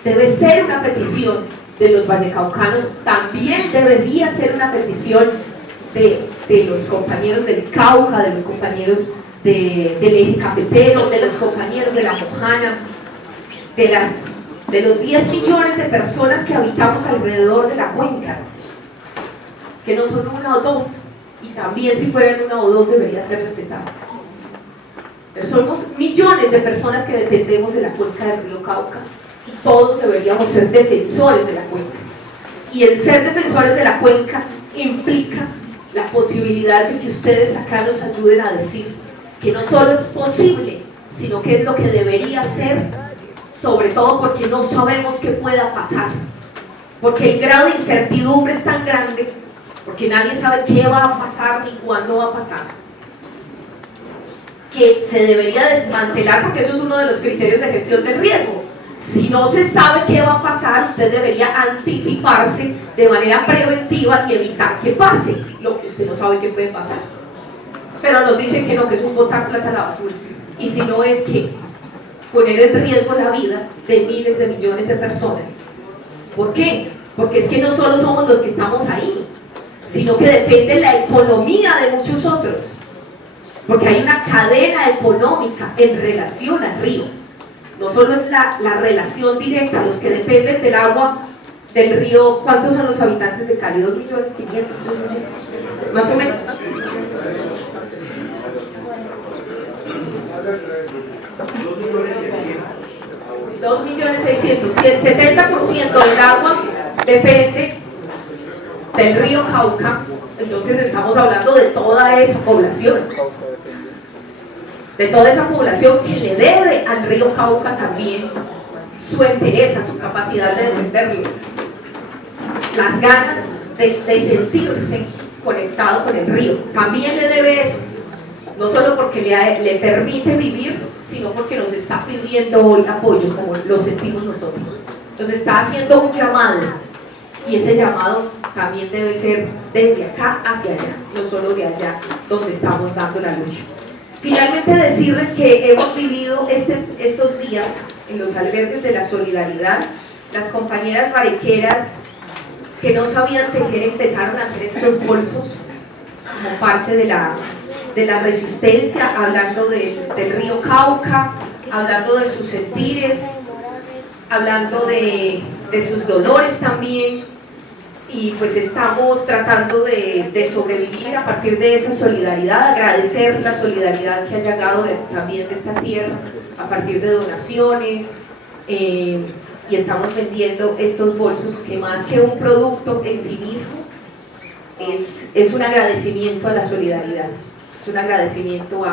debe ser una petición de los vallecaucanos, también debería ser una petición de los compañeros del Cauca, de los compañeros del eje cafetero, de los compañeros de la Mojana, de los 10 millones de personas que habitamos alrededor de la cuenca. Es que no son una o dos, y también si fueran una o dos debería ser respetado. Pero somos millones de personas que dependemos de la cuenca del río Cauca, y todos deberíamos ser defensores de la cuenca. Y el ser defensores de la cuenca implica la posibilidad de que ustedes acá nos ayuden a decir que no solo es posible, sino que es lo que debería ser, sobre todo porque no sabemos qué pueda pasar, porque el grado de incertidumbre es tan grande, porque nadie sabe qué va a pasar ni cuándo va a pasar, que se debería desmantelar, porque eso es uno de los criterios de gestión del riesgo. Si no se sabe qué va a pasar, usted debería anticiparse de manera preventiva y evitar que pase lo que usted no sabe que puede pasar. Pero nos dicen que no, que es un botar plata a la basura. Y si no, es que poner en riesgo la vida de miles de millones de personas. ¿Por qué? Porque es que no solo somos los que estamos ahí, sino que depende la economía de muchos otros. Porque hay una cadena económica en relación al río. No solo es la relación directa, los que dependen del agua del río. ¿Cuántos son los habitantes de Cali? 2.500.000, 3 millones, más o menos. $2.600.000. Si el 70% del agua depende del río Cauca, entonces estamos hablando de toda esa población. De toda esa población que le debe al río Cauca también su entereza, su capacidad de defenderlo, las ganas de sentirse conectado con el río. También le debe eso, no solo porque le permite vivir, sino porque nos está pidiendo hoy apoyo, como lo sentimos nosotros. Nos está haciendo un llamado, y ese llamado también debe ser desde acá hacia allá, no solo de allá donde estamos dando la lucha. Finalmente decirles que hemos vivido estos días en los albergues de la solidaridad. Las compañeras mariqueras que no sabían tejer empezaron a hacer estos bolsos como parte de la resistencia, hablando del río Cauca, hablando de sus sentires, hablando de sus dolores también. Y pues estamos tratando de sobrevivir a partir de esa solidaridad, agradecer la solidaridad que ha llegado también de esta tierra a partir de donaciones, y estamos vendiendo estos bolsos que más que un producto en sí mismo es un agradecimiento a la solidaridad, es un agradecimiento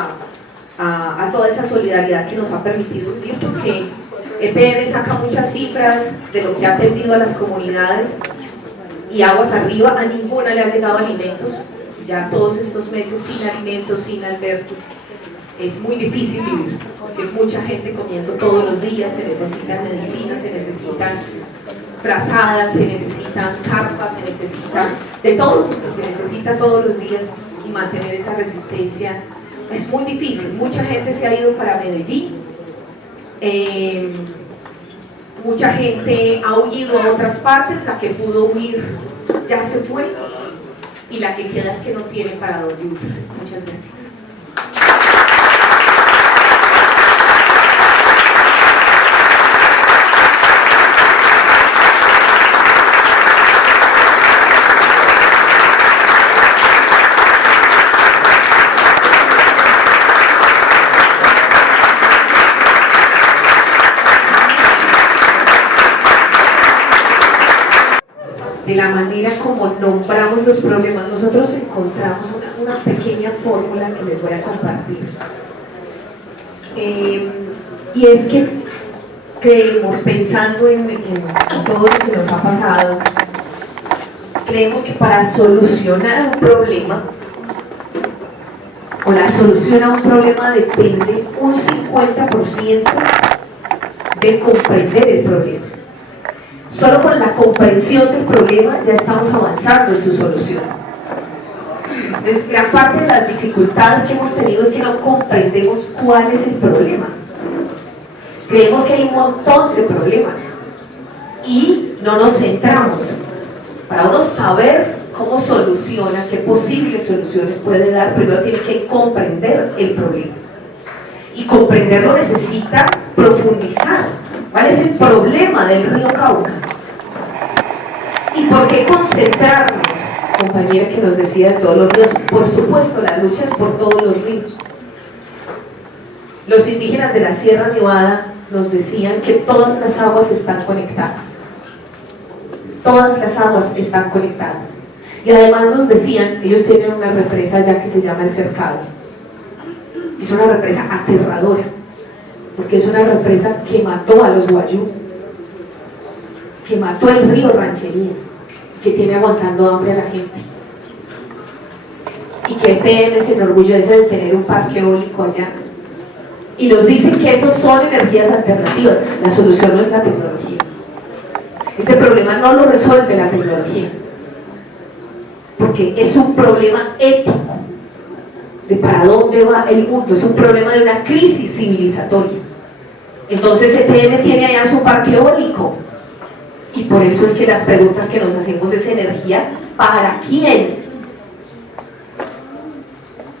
a toda esa solidaridad que nos ha permitido vivir, porque EPM saca muchas cifras de lo que ha atendido a las comunidades, y aguas arriba a ninguna le ha llegado alimentos, ya todos estos meses sin alimentos, sin albergue. es muy difícil vivir, porque es mucha gente comiendo todos los días, se necesitan medicinas, se necesitan frazadas, se necesitan carpas, se necesita de todo, se necesita todos los días, y mantener esa resistencia es muy difícil. Mucha gente se ha ido para Medellín, mucha gente ha huido a otras partes, la que pudo huir ya se fue, y la que queda es que no tiene para dónde huir. Muchas gracias. De la manera como nombramos los problemas, nosotros encontramos una pequeña fórmula que les voy a compartir. Y es que creemos, pensando en todo lo que nos ha pasado, creemos que para solucionar un problema, o la solución a un problema depende un 50% de comprender el problema. Solo con la comprensión del problema ya estamos avanzando en su solución. Entonces, gran parte de las dificultades que hemos tenido es que no comprendemos cuál es el problema. Creemos que hay un montón de problemas y no nos centramos. Para uno saber cómo soluciona, qué posibles soluciones puede dar, primero tiene que comprender el problema. Y comprenderlo necesita profundizar. ¿Cuál es el problema del río Cauca? ¿Y por qué concentrarnos? Compañera que nos decía de todos los ríos, por supuesto la lucha es por todos los ríos. Los indígenas de la Sierra Nevada nos decían que todas las aguas están conectadas. Todas las aguas están conectadas. Y además nos decían, ellos tienen una represa allá que se llama El Cercado. Es una represa aterradora, porque es una represa que mató a los guayú, que mató el río Ranchería, que tiene aguantando hambre a la gente, y que EPM se enorgullece de tener un parque eólico allá, y nos dicen que esos son energías alternativas. La solución no es la tecnología. Este problema no lo resuelve la tecnología, porque es un problema ético de para dónde va el mundo, es un problema de una crisis civilizatoria. Entonces EPM tiene allá su parque eólico, y por eso es que las preguntas que nos hacemos es: ¿energía para quién?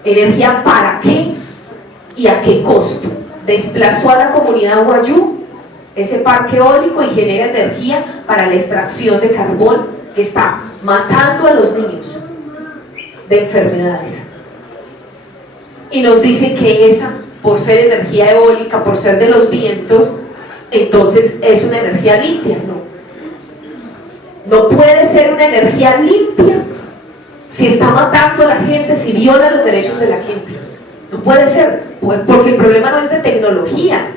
¿Energía para qué? ¿Y a qué costo? Desplazó a la comunidad guayú ese parque eólico y genera energía para la extracción de carbón que está matando a los niños de enfermedades. Y nos dicen que esa, por ser energía eólica, por ser de los vientos, entonces es una energía limpia. No puede ser una energía limpia si está matando a la gente, si viola los derechos de la gente. No puede ser, porque el problema no es de tecnología.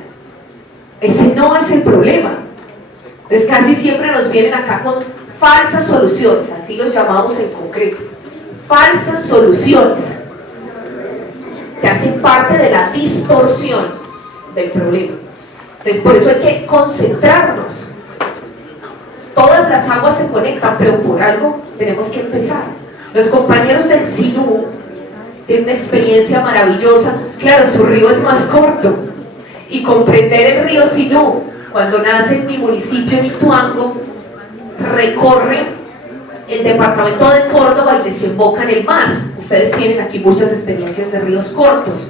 Ese no es el problema. Entonces casi siempre nos vienen acá con falsas soluciones, así los llamamos en concreto. Falsas soluciones que hacen parte de la distorsión del problema. Entonces por eso hay que concentrarnos. Todas las aguas se conectan, pero por algo tenemos que empezar. Los compañeros del Sinú tienen una experiencia maravillosa. Claro, su río es más corto, y comprender el río Sinú, cuando nace en mi municipio, en Ituango, recorre el departamento de Córdoba y desemboca en el mar. Ustedes tienen aquí muchas experiencias de ríos cortos.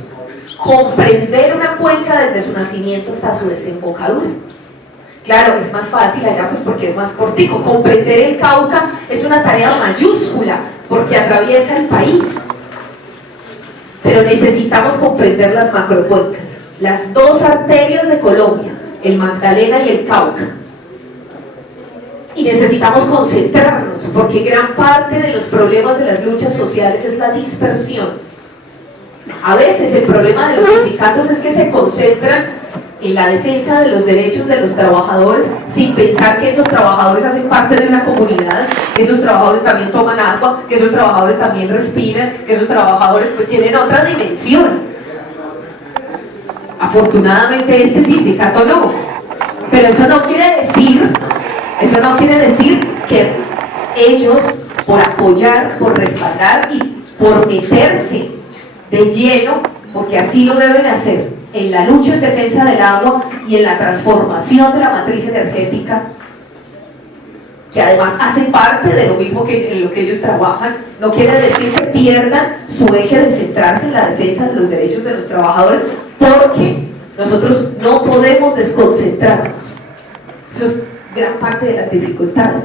Comprender una cuenca desde su nacimiento hasta su desembocadura. Claro, es más fácil allá pues porque es más cortico. Comprender el Cauca es una tarea mayúscula porque atraviesa el país. Pero necesitamos comprender las macrocuencas, las dos arterias de Colombia, el Magdalena y el Cauca. Y necesitamos concentrarnos, porque gran parte de los problemas de las luchas sociales es la dispersión. A veces el problema de los sindicatos es que se concentran en la defensa de los derechos de los trabajadores sin pensar que esos trabajadores hacen parte de una comunidad, que esos trabajadores también toman agua, que esos trabajadores también respiran, que esos trabajadores pues tienen otra dimensión. Afortunadamente este sindicato no, pero eso no quiere decir que ellos, por apoyar, por respaldar y por meterse de lleno, porque así lo deben hacer, en la lucha en defensa del agua y en la transformación de la matriz energética, que además hace parte de lo mismo que en lo que ellos trabajan, no quiere decir que pierdan su eje de centrarse en la defensa de los derechos de los trabajadores, porque nosotros no podemos desconcentrarnos. Eso es gran parte de las dificultades.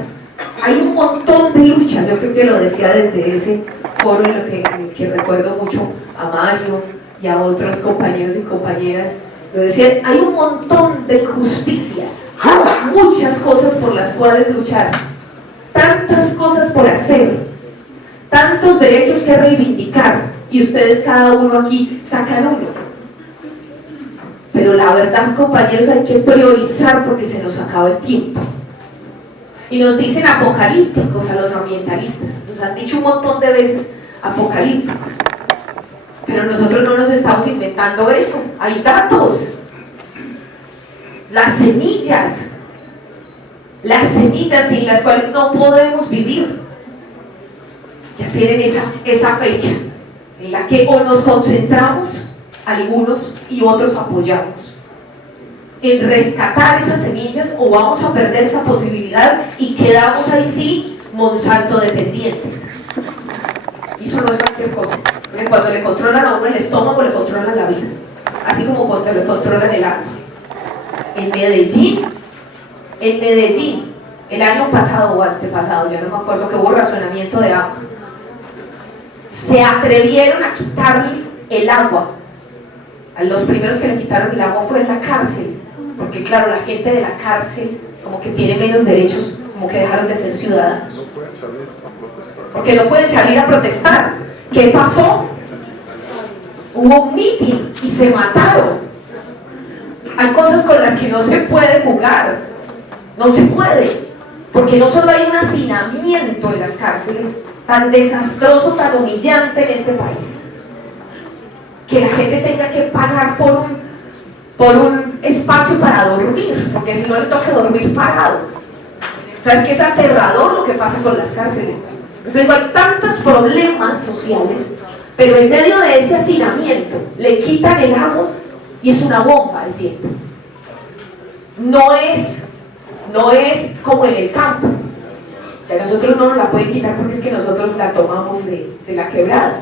Hay un montón de luchas, yo creo que lo decía desde ese foro en el que recuerdo mucho a Mario y a otros compañeros y compañeras, lo decía, hay un montón de injusticias, muchas cosas por las cuales luchar, tantas cosas por hacer, tantos derechos que reivindicar, y ustedes cada uno aquí sacan uno. Pero la verdad, compañeros, hay que priorizar porque se nos acaba el tiempo. Y nos dicen apocalípticos a los ambientalistas, nos han dicho un montón de veces apocalípticos, pero nosotros no nos estamos inventando eso, hay datos. Las semillas sin las cuales no podemos vivir, ya tienen esa fecha en la que o nos concentramos algunos y otros apoyamos en rescatar esas semillas, o vamos a perder esa posibilidad y quedamos ahí sí Monsanto dependientes. Y eso no es cualquier cosa, porque cuando le controlan a uno el estómago, le controlan la vida, así como cuando le controlan el agua. En Medellín, el año pasado o antepasado, ya no me acuerdo, que hubo racionamiento de agua, se atrevieron a quitarle el agua. A los primeros que le quitaron el agua fue en la cárcel, porque claro, la gente de la cárcel como que tiene menos derechos, como que dejaron de ser ciudadanos. Porque no pueden salir a protestar. ¿Qué pasó? Hubo un mitin y se mataron. Hay cosas con las que no se puede jugar, no se puede, porque no solo hay un hacinamiento en las cárceles tan desastroso, tan humillante en este país, que la gente tenga que pagar por un espacio para dormir, porque si no le toca dormir parado. O sea, es que es aterrador lo que pasa con las cárceles. Entonces hay tantos problemas sociales, pero en medio de ese hacinamiento le quitan el agua y es una bomba el tiempo. No es como en el campo, que a nosotros no nos la pueden quitar porque es que nosotros la tomamos de la quebrada.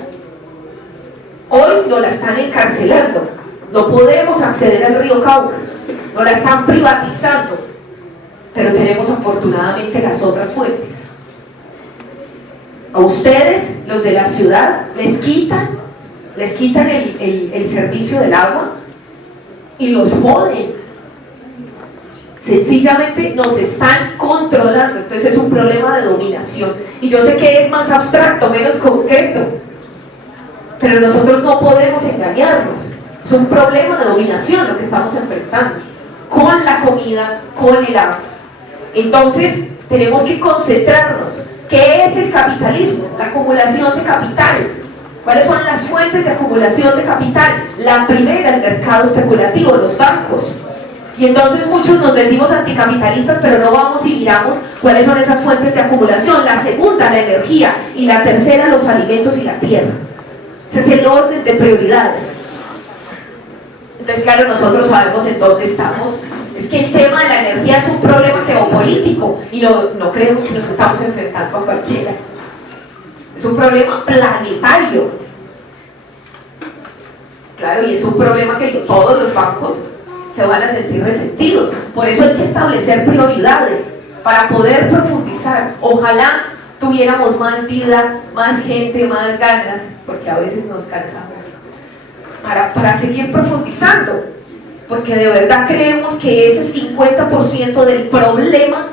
Hoy nos la están encarcelando, no podemos acceder al río Cauca, nos la están privatizando, pero tenemos afortunadamente las otras fuentes. A ustedes, los de la ciudad, les quitan el servicio del agua y los joden. Sencillamente nos están controlando. Entonces es un problema de dominación, y yo sé que es más abstracto, menos concreto, pero nosotros no podemos engañarnos. Es un problema de dominación lo que estamos enfrentando con la comida, con el agua. Entonces tenemos que concentrarnos. ¿Qué es el capitalismo? La acumulación de capital. ¿Cuáles son las fuentes de acumulación de capital? La primera, el mercado especulativo, los bancos. Y entonces muchos nos decimos anticapitalistas, pero no vamos y miramos cuáles son esas fuentes de acumulación. La segunda, la energía, y la tercera, los alimentos y la tierra. Ese es el orden de prioridades. Entonces, claro, nosotros sabemos en dónde estamos. Es que el tema de la energía es un problema geopolítico, y no creemos que nos estamos enfrentando a cualquiera. Es un problema planetario. Claro, y es un problema que todos los bancos se van a sentir resentidos. Por eso hay que establecer prioridades para poder profundizar. Ojalá tuviéramos más vida, más gente, más ganas, porque a veces nos cansamos, para seguir profundizando, porque de verdad creemos que ese 50% del problema,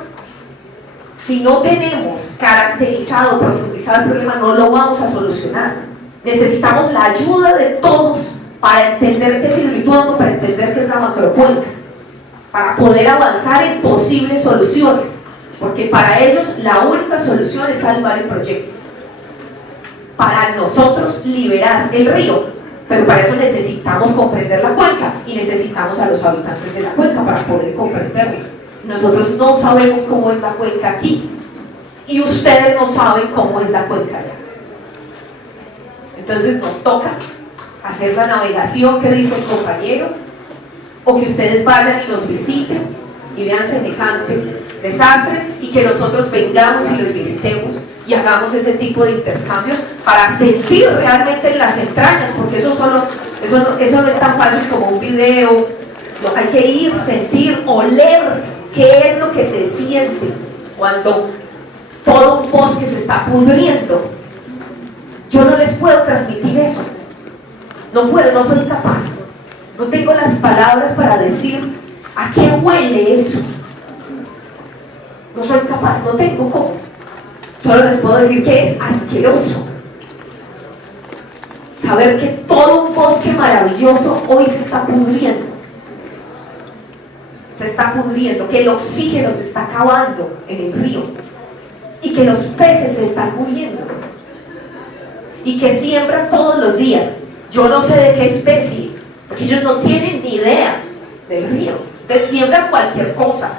si no tenemos caracterizado, profundizado el problema, no lo vamos a solucionar. Necesitamos la ayuda de todos para entender qué es el Hidroituango, para entender qué es la macrocuenca, para poder avanzar en posibles soluciones, porque para ellos la única solución es salvar el proyecto, para nosotros liberar el río. pero para eso necesitamos comprender la cuenca y necesitamos a los habitantes de la cuenca para poder comprenderla. Nosotros no sabemos cómo es la cuenca aquí y ustedes no saben cómo es la cuenca allá. Entonces nos toca hacer la navegación que dice el compañero, o que ustedes vayan y nos visiten y vean semejante desastre y que nosotros vengamos y los visitemos y hagamos ese tipo de intercambios para sentir realmente en las entrañas, porque eso no es tan fácil como un video. No, hay que ir, sentir, oler qué es lo que se siente cuando todo un bosque se está pudriendo. Yo no les puedo transmitir eso, no puedo, no soy capaz, no tengo las palabras para decir a qué huele eso, no soy capaz, no tengo cómo. Solo les puedo decir que es asqueroso saber que todo un bosque maravilloso hoy se está pudriendo, que el oxígeno se está acabando en el río y que los peces se están muriendo y que siembran todos los días. Yo no sé de qué especie, porque ellos no tienen ni idea del río. Entonces siembran cualquier cosa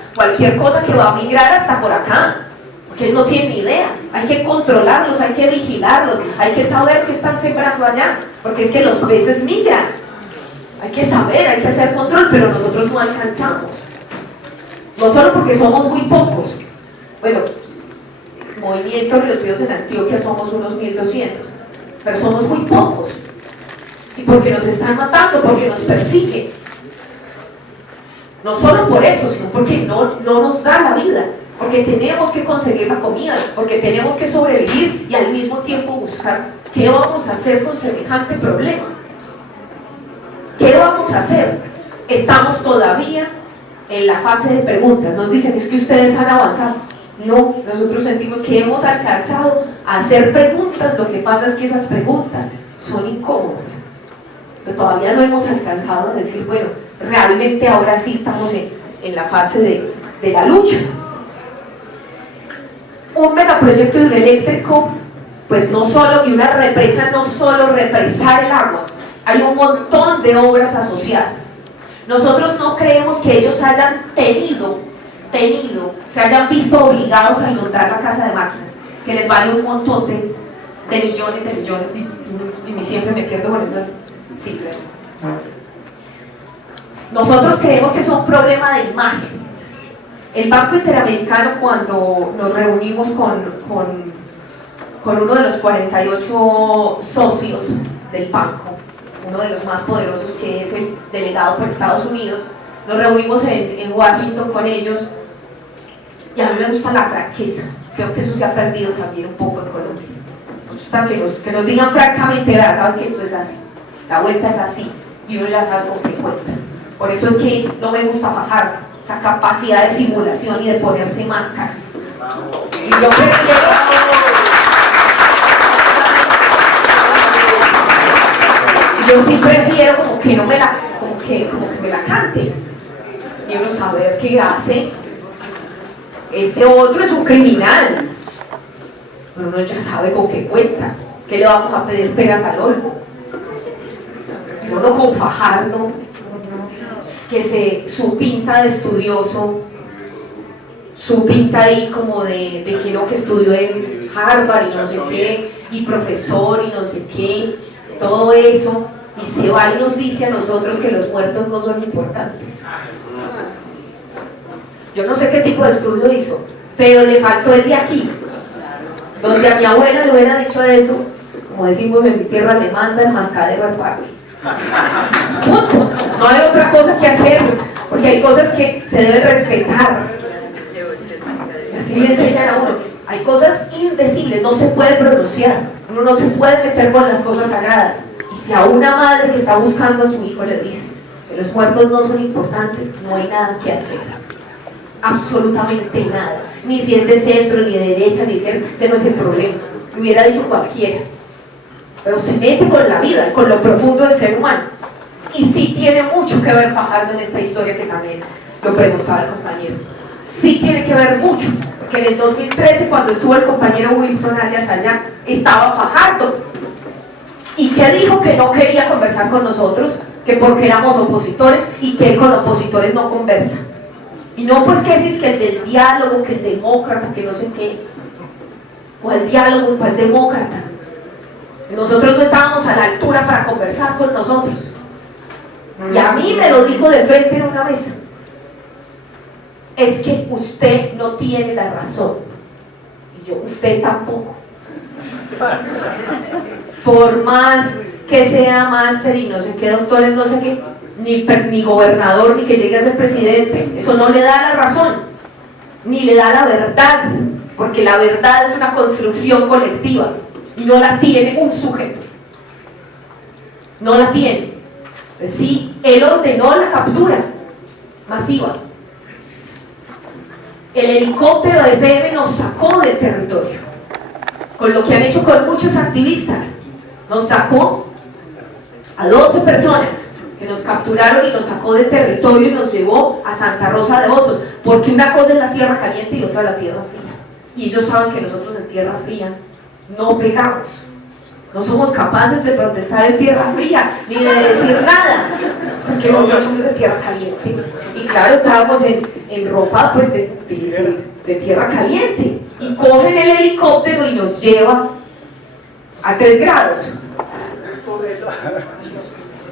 que va a migrar hasta por acá, porque ellos no tienen ni idea. Hay que controlarlos, hay que vigilarlos, hay que saber qué están sembrando allá, porque es que los peces migran. Hay que saber, hay que hacer control, pero nosotros no alcanzamos. No solo porque somos muy pocos. Bueno, Movimiento Ríos Vivos en Antioquia somos unos 1200, pero somos muy pocos. Y porque nos están matando, porque nos persiguen. No solo por eso, sino porque no nos da la vida, porque tenemos que conseguir la comida, porque tenemos que sobrevivir y al mismo tiempo buscar qué vamos a hacer con semejante problema. ¿Qué vamos a hacer? Estamos todavía en la fase de preguntas. Nos dicen, es que ustedes han avanzado. No, nosotros sentimos que hemos alcanzado a hacer preguntas. Lo que pasa es que esas preguntas son incómodas, pero todavía no hemos alcanzado a decir, bueno, realmente ahora sí estamos en la fase de la lucha. Un megaproyecto hidroeléctrico, pues no solo, y una represa no solo represar el agua, hay un montón de obras asociadas. Nosotros no creemos que ellos hayan se hayan visto obligados a inundar la casa de máquinas, que les vale un montón de millones, y siempre me pierdo con esas cifras. Nosotros creemos que es un problema de imagen. El Banco Interamericano, cuando nos reunimos con uno de los 48 socios del banco, uno de los más poderosos, que es el delegado por Estados Unidos, nos reunimos en Washington con ellos, y a mí me gusta la franqueza. Creo que eso se ha perdido también un poco en Colombia. Nos gusta que nos digan francamente, saben que esto es así, la vuelta es así, y uno ya sabe con qué cuenta. Por eso es que no me gusta Fajardo, esa capacidad de simulación y de ponerse máscaras. Y yo sí prefiero como que me la cante. Y uno saber qué hace. Este otro es un criminal, pero uno ya sabe con qué cuenta. ¿Qué le vamos a pedir peras al olmo? Pero no con Fajardo, que su pinta de estudioso, su pinta ahí como de que no, que estudió en Harvard y no sé qué, y profesor y no sé qué, todo eso, y se va y nos dice a nosotros que los muertos no son importantes. Yo no sé qué tipo de estudio hizo, pero le faltó el de aquí, donde a mi abuela le hubiera dicho eso, como decimos en mi tierra, le manda el mascadero al parque. Punto. No hay otra cosa que hacer, porque hay cosas que se deben respetar. Así le enseñan a uno. Hay cosas indecibles, no se puede pronunciar, uno no se puede meter con las cosas sagradas. Y si a una madre que está buscando a su hijo le dice que los muertos no son importantes, no hay nada que hacer, absolutamente nada, ni si es de centro, ni de derecha, ni izquierda, ese no es el problema, lo hubiera dicho cualquiera, pero se mete con la vida, con lo profundo del ser humano. Y sí tiene mucho que ver Fajardo en esta historia, que también lo preguntaba el compañero. Sí tiene que ver mucho, porque en el 2013, cuando estuvo el compañero Wilson Arias allá, estaba Fajardo. y que dijo que no quería conversar con nosotros, que porque éramos opositores y que él con opositores no conversa. Y no, pues que es que el del diálogo, que el demócrata, que no sé qué. ¿Cuál diálogo? ¿Cuál demócrata? Nosotros no estábamos a la altura para conversar con nosotros. Y a mí me lo dijo de frente en una mesa. Es que usted no tiene la razón. Y yo, usted tampoco. Por más que sea máster y no sé qué, doctor en no sé qué, ni gobernador, ni que llegue a ser presidente, eso no le da la razón, ni le da la verdad, porque la verdad es una construcción colectiva y no la tiene un sujeto, no la tiene. Sí, él ordenó la captura masiva. El helicóptero de PM nos sacó del territorio, con lo que han hecho con muchos activistas. Nos sacó a 12 personas que nos capturaron y nos sacó del territorio y nos llevó a Santa Rosa de Osos, porque una cosa es la tierra caliente y otra la tierra fría. Y ellos saben que nosotros en tierra fría no pegamos, no somos capaces de protestar en tierra fría, ni de decir nada, porque nosotros somos de tierra caliente. Y claro, estábamos en ropa pues de tierra caliente, y cogen el helicóptero y nos lleva a 3 grados,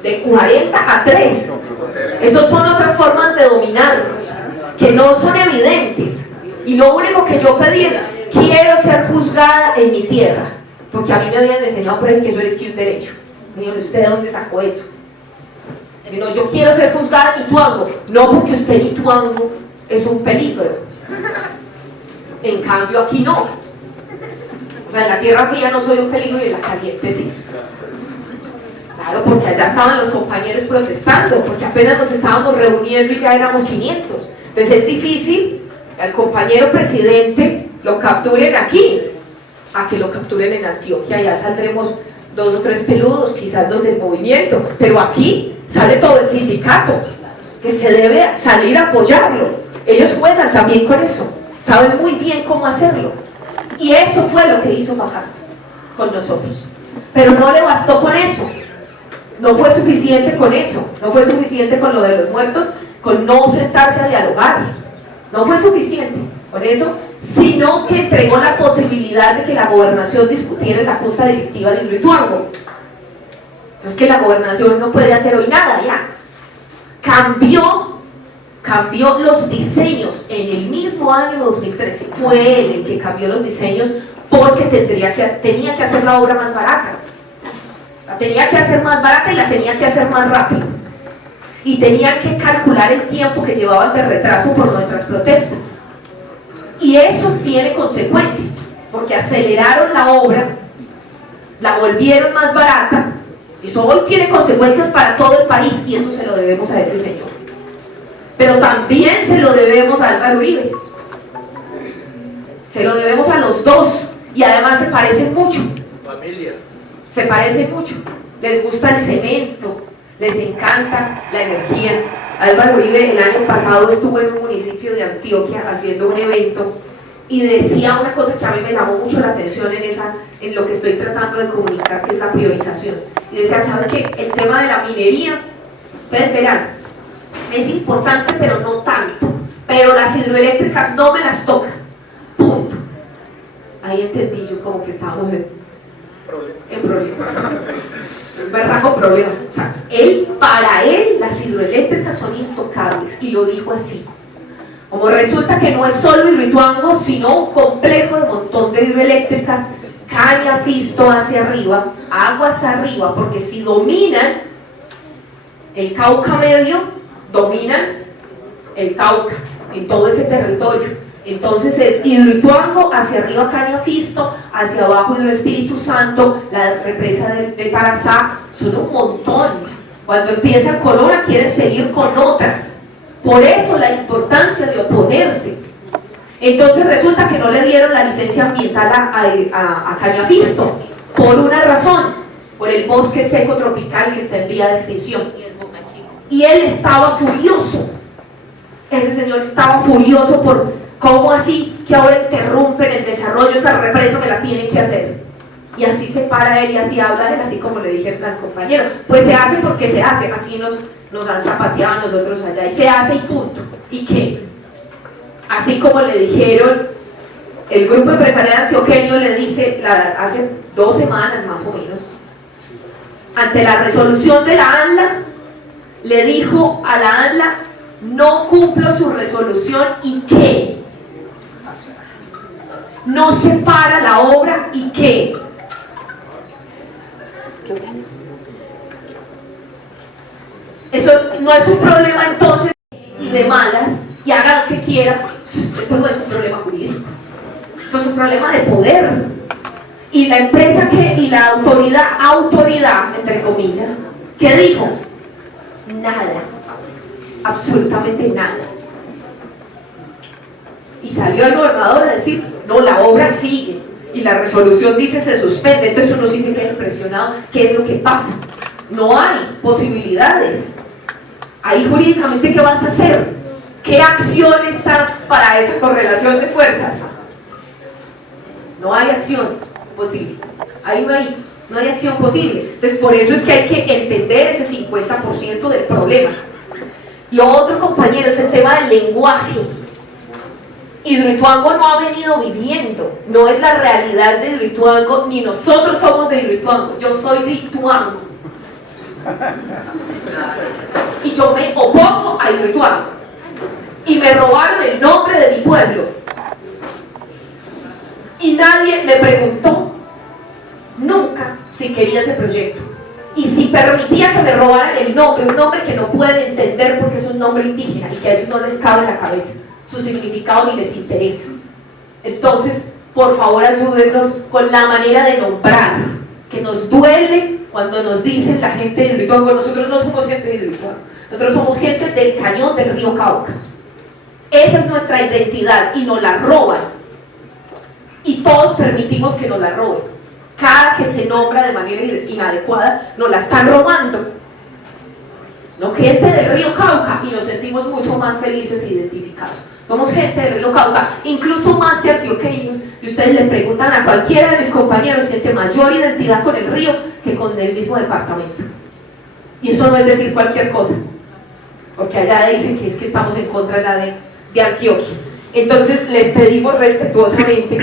de 40 a 3. Esas son otras formas de dominarnos, que no son evidentes, y lo único que yo pedí es: quiero ser juzgada en mi tierra, porque a mí me habían enseñado por ahí que eso es que un derecho. Me dijeron, ¿usted de dónde sacó eso? Y no, yo quiero ser juzgada en Ituango. No, porque usted en Ituango es un peligro. En cambio aquí no. O sea, en la tierra fría no soy un peligro y en la caliente sí. Claro, porque allá estaban los compañeros protestando, porque apenas nos estábamos reuniendo y ya éramos 500. Entonces es difícil al compañero presidente lo capturen aquí, a que lo capturen en Antioquia. Ya saldremos 2 o 3 peludos, quizás los del movimiento, pero aquí sale todo el sindicato, que se debe salir a apoyarlo. Ellos juegan también con eso, saben muy bien cómo hacerlo, y eso fue lo que hizo Fajardo con nosotros. Pero no le bastó con eso, no fue suficiente con eso, no fue suficiente con lo de los muertos, con no sentarse a dialogar, no fue suficiente con eso, sino que entregó la posibilidad de que la gobernación discutiera en la junta directiva de Hidroituango. Entonces, que la gobernación no puede hacer hoy nada, ya cambió los diseños en el mismo año 2013. Fue él el que cambió los diseños, porque tenía que hacer la obra más barata. La tenía que hacer más barata y la tenía que hacer más rápido, y tenía que calcular el tiempo que llevaban de retraso por nuestras protestas, y eso tiene consecuencias, porque aceleraron la obra, la volvieron más barata. Eso hoy tiene consecuencias para todo el país, y eso se lo debemos a ese señor, pero también se lo debemos a Álvaro Uribe, se lo debemos a los dos, y además se parecen mucho. Se parecen mucho, les gusta el cemento, les encanta la energía. Álvaro Uribe el año pasado estuvo en un municipio de Antioquia haciendo un evento y decía una cosa que a mí me llamó mucho la atención en lo que estoy tratando de comunicar, que es la priorización. Y decía, ¿saben qué? El tema de la minería, ustedes verán, es importante pero no tanto, pero las hidroeléctricas no me las toca, punto. Ahí entendí yo como que estábamos en problemas, un berraco problema. O sea, para él las hidroeléctricas son intocables, y lo dijo así. Como resulta que no es solo Hidroituango, sino un complejo de montón de hidroeléctricas, Caña, Fisto hacia arriba, aguas arriba, porque si dominan el Cauca medio, dominan el Cauca en todo ese territorio. Entonces es Hidroituango, hacia arriba Caña Fisto, hacia abajo Hidro Espíritu Santo, la represa de Tarazá, son un montón. Cuando empiezan con una quieren seguir con otras. Por eso la importancia de oponerse. Entonces resulta que no le dieron la licencia ambiental a Caña Fisto, por una razón, por el bosque seco tropical que está en vía de extinción. Y él estaba furioso, ese señor estaba furioso por ¿cómo así que ahora interrumpen el desarrollo? Esa represa me la tienen que hacer. Y así se para él y así habla él, así como le dije al compañero. Pues se hace porque se hace, así nos han zapateado a nosotros allá, y se hace y punto. ¿Y qué? Así como le dijeron, el grupo empresarial antioqueño le dice, hace 2 semanas más o menos, ante la resolución de la ANLA, le dijo a la ANLA, no cumplo su resolución, ¿y qué? No se para la obra, ¿y qué? Eso no es un problema entonces y de malas y haga lo que quiera. Esto no es un problema jurídico, esto es un problema de poder. Y la empresa y la autoridad, entre comillas, ¿qué dijo? Nada, absolutamente nada. Y salió el gobernador a decir, no, la obra sigue, y la resolución dice se suspende. Entonces uno sí se queda impresionado, ¿qué es lo que pasa? No hay posibilidades. Ahí jurídicamente, ¿qué vas a hacer? ¿Qué acción está para esa correlación de fuerzas? No hay acción posible. Ahí no hay acción posible. Entonces por eso es que hay que entender ese 50% del problema. Lo otro, compañeros, es el tema del lenguaje. Hidroituango no ha venido viviendo, no es la realidad de Hidroituango, ni nosotros somos de Hidroituango. Yo soy de Ituango y yo me opongo a Hidroituango, y me robaron el nombre de mi pueblo y nadie me preguntó nunca si quería ese proyecto, y si permitía que me robaran el nombre, un nombre que no pueden entender porque es un nombre indígena y que a ellos no les cabe en la cabeza su significado ni les interesa. Entonces, por favor, ayúdennos con la manera de nombrar, que nos duele cuando nos dicen la gente de Hidroituango. Nosotros no somos gente de Hidroituango, nosotros somos gente del cañón del río Cauca. Esa es nuestra identidad y nos la roban, y todos permitimos que nos la roben. Cada que se nombra de manera inadecuada nos la están robando. No, gente del río Cauca, y nos sentimos mucho más felices e identificados. Somos gente del río Cauca, incluso más que antioqueños. Si ustedes le preguntan a cualquiera de mis compañeros, siente mayor identidad con el río que con el mismo departamento. Y eso no es decir cualquier cosa, porque allá dicen que es que estamos en contra ya de Antioquia. Entonces les pedimos respetuosamente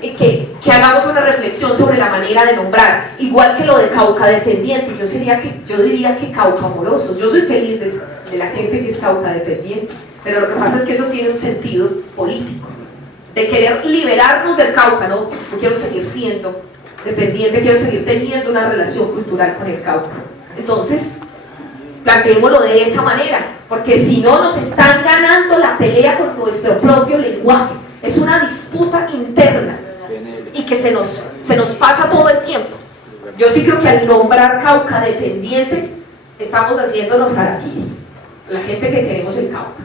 que hagamos una reflexión sobre la manera de nombrar, igual que lo de Cauca dependientes. Yo diría que Cauca morosos. Yo soy feliz de la gente que es Cauca dependiente, pero lo que pasa es que eso tiene un sentido político, de querer liberarnos del Cauca. No, yo quiero seguir siendo dependiente, quiero seguir teniendo una relación cultural con el Cauca. Entonces, planteémoslo de esa manera, porque si no nos están ganando la pelea con nuestro propio lenguaje. Es una disputa interna y que se nos pasa todo el tiempo. Yo sí creo que al nombrar Cauca dependiente estamos haciéndonos harakiri, la gente que queremos el Cauca,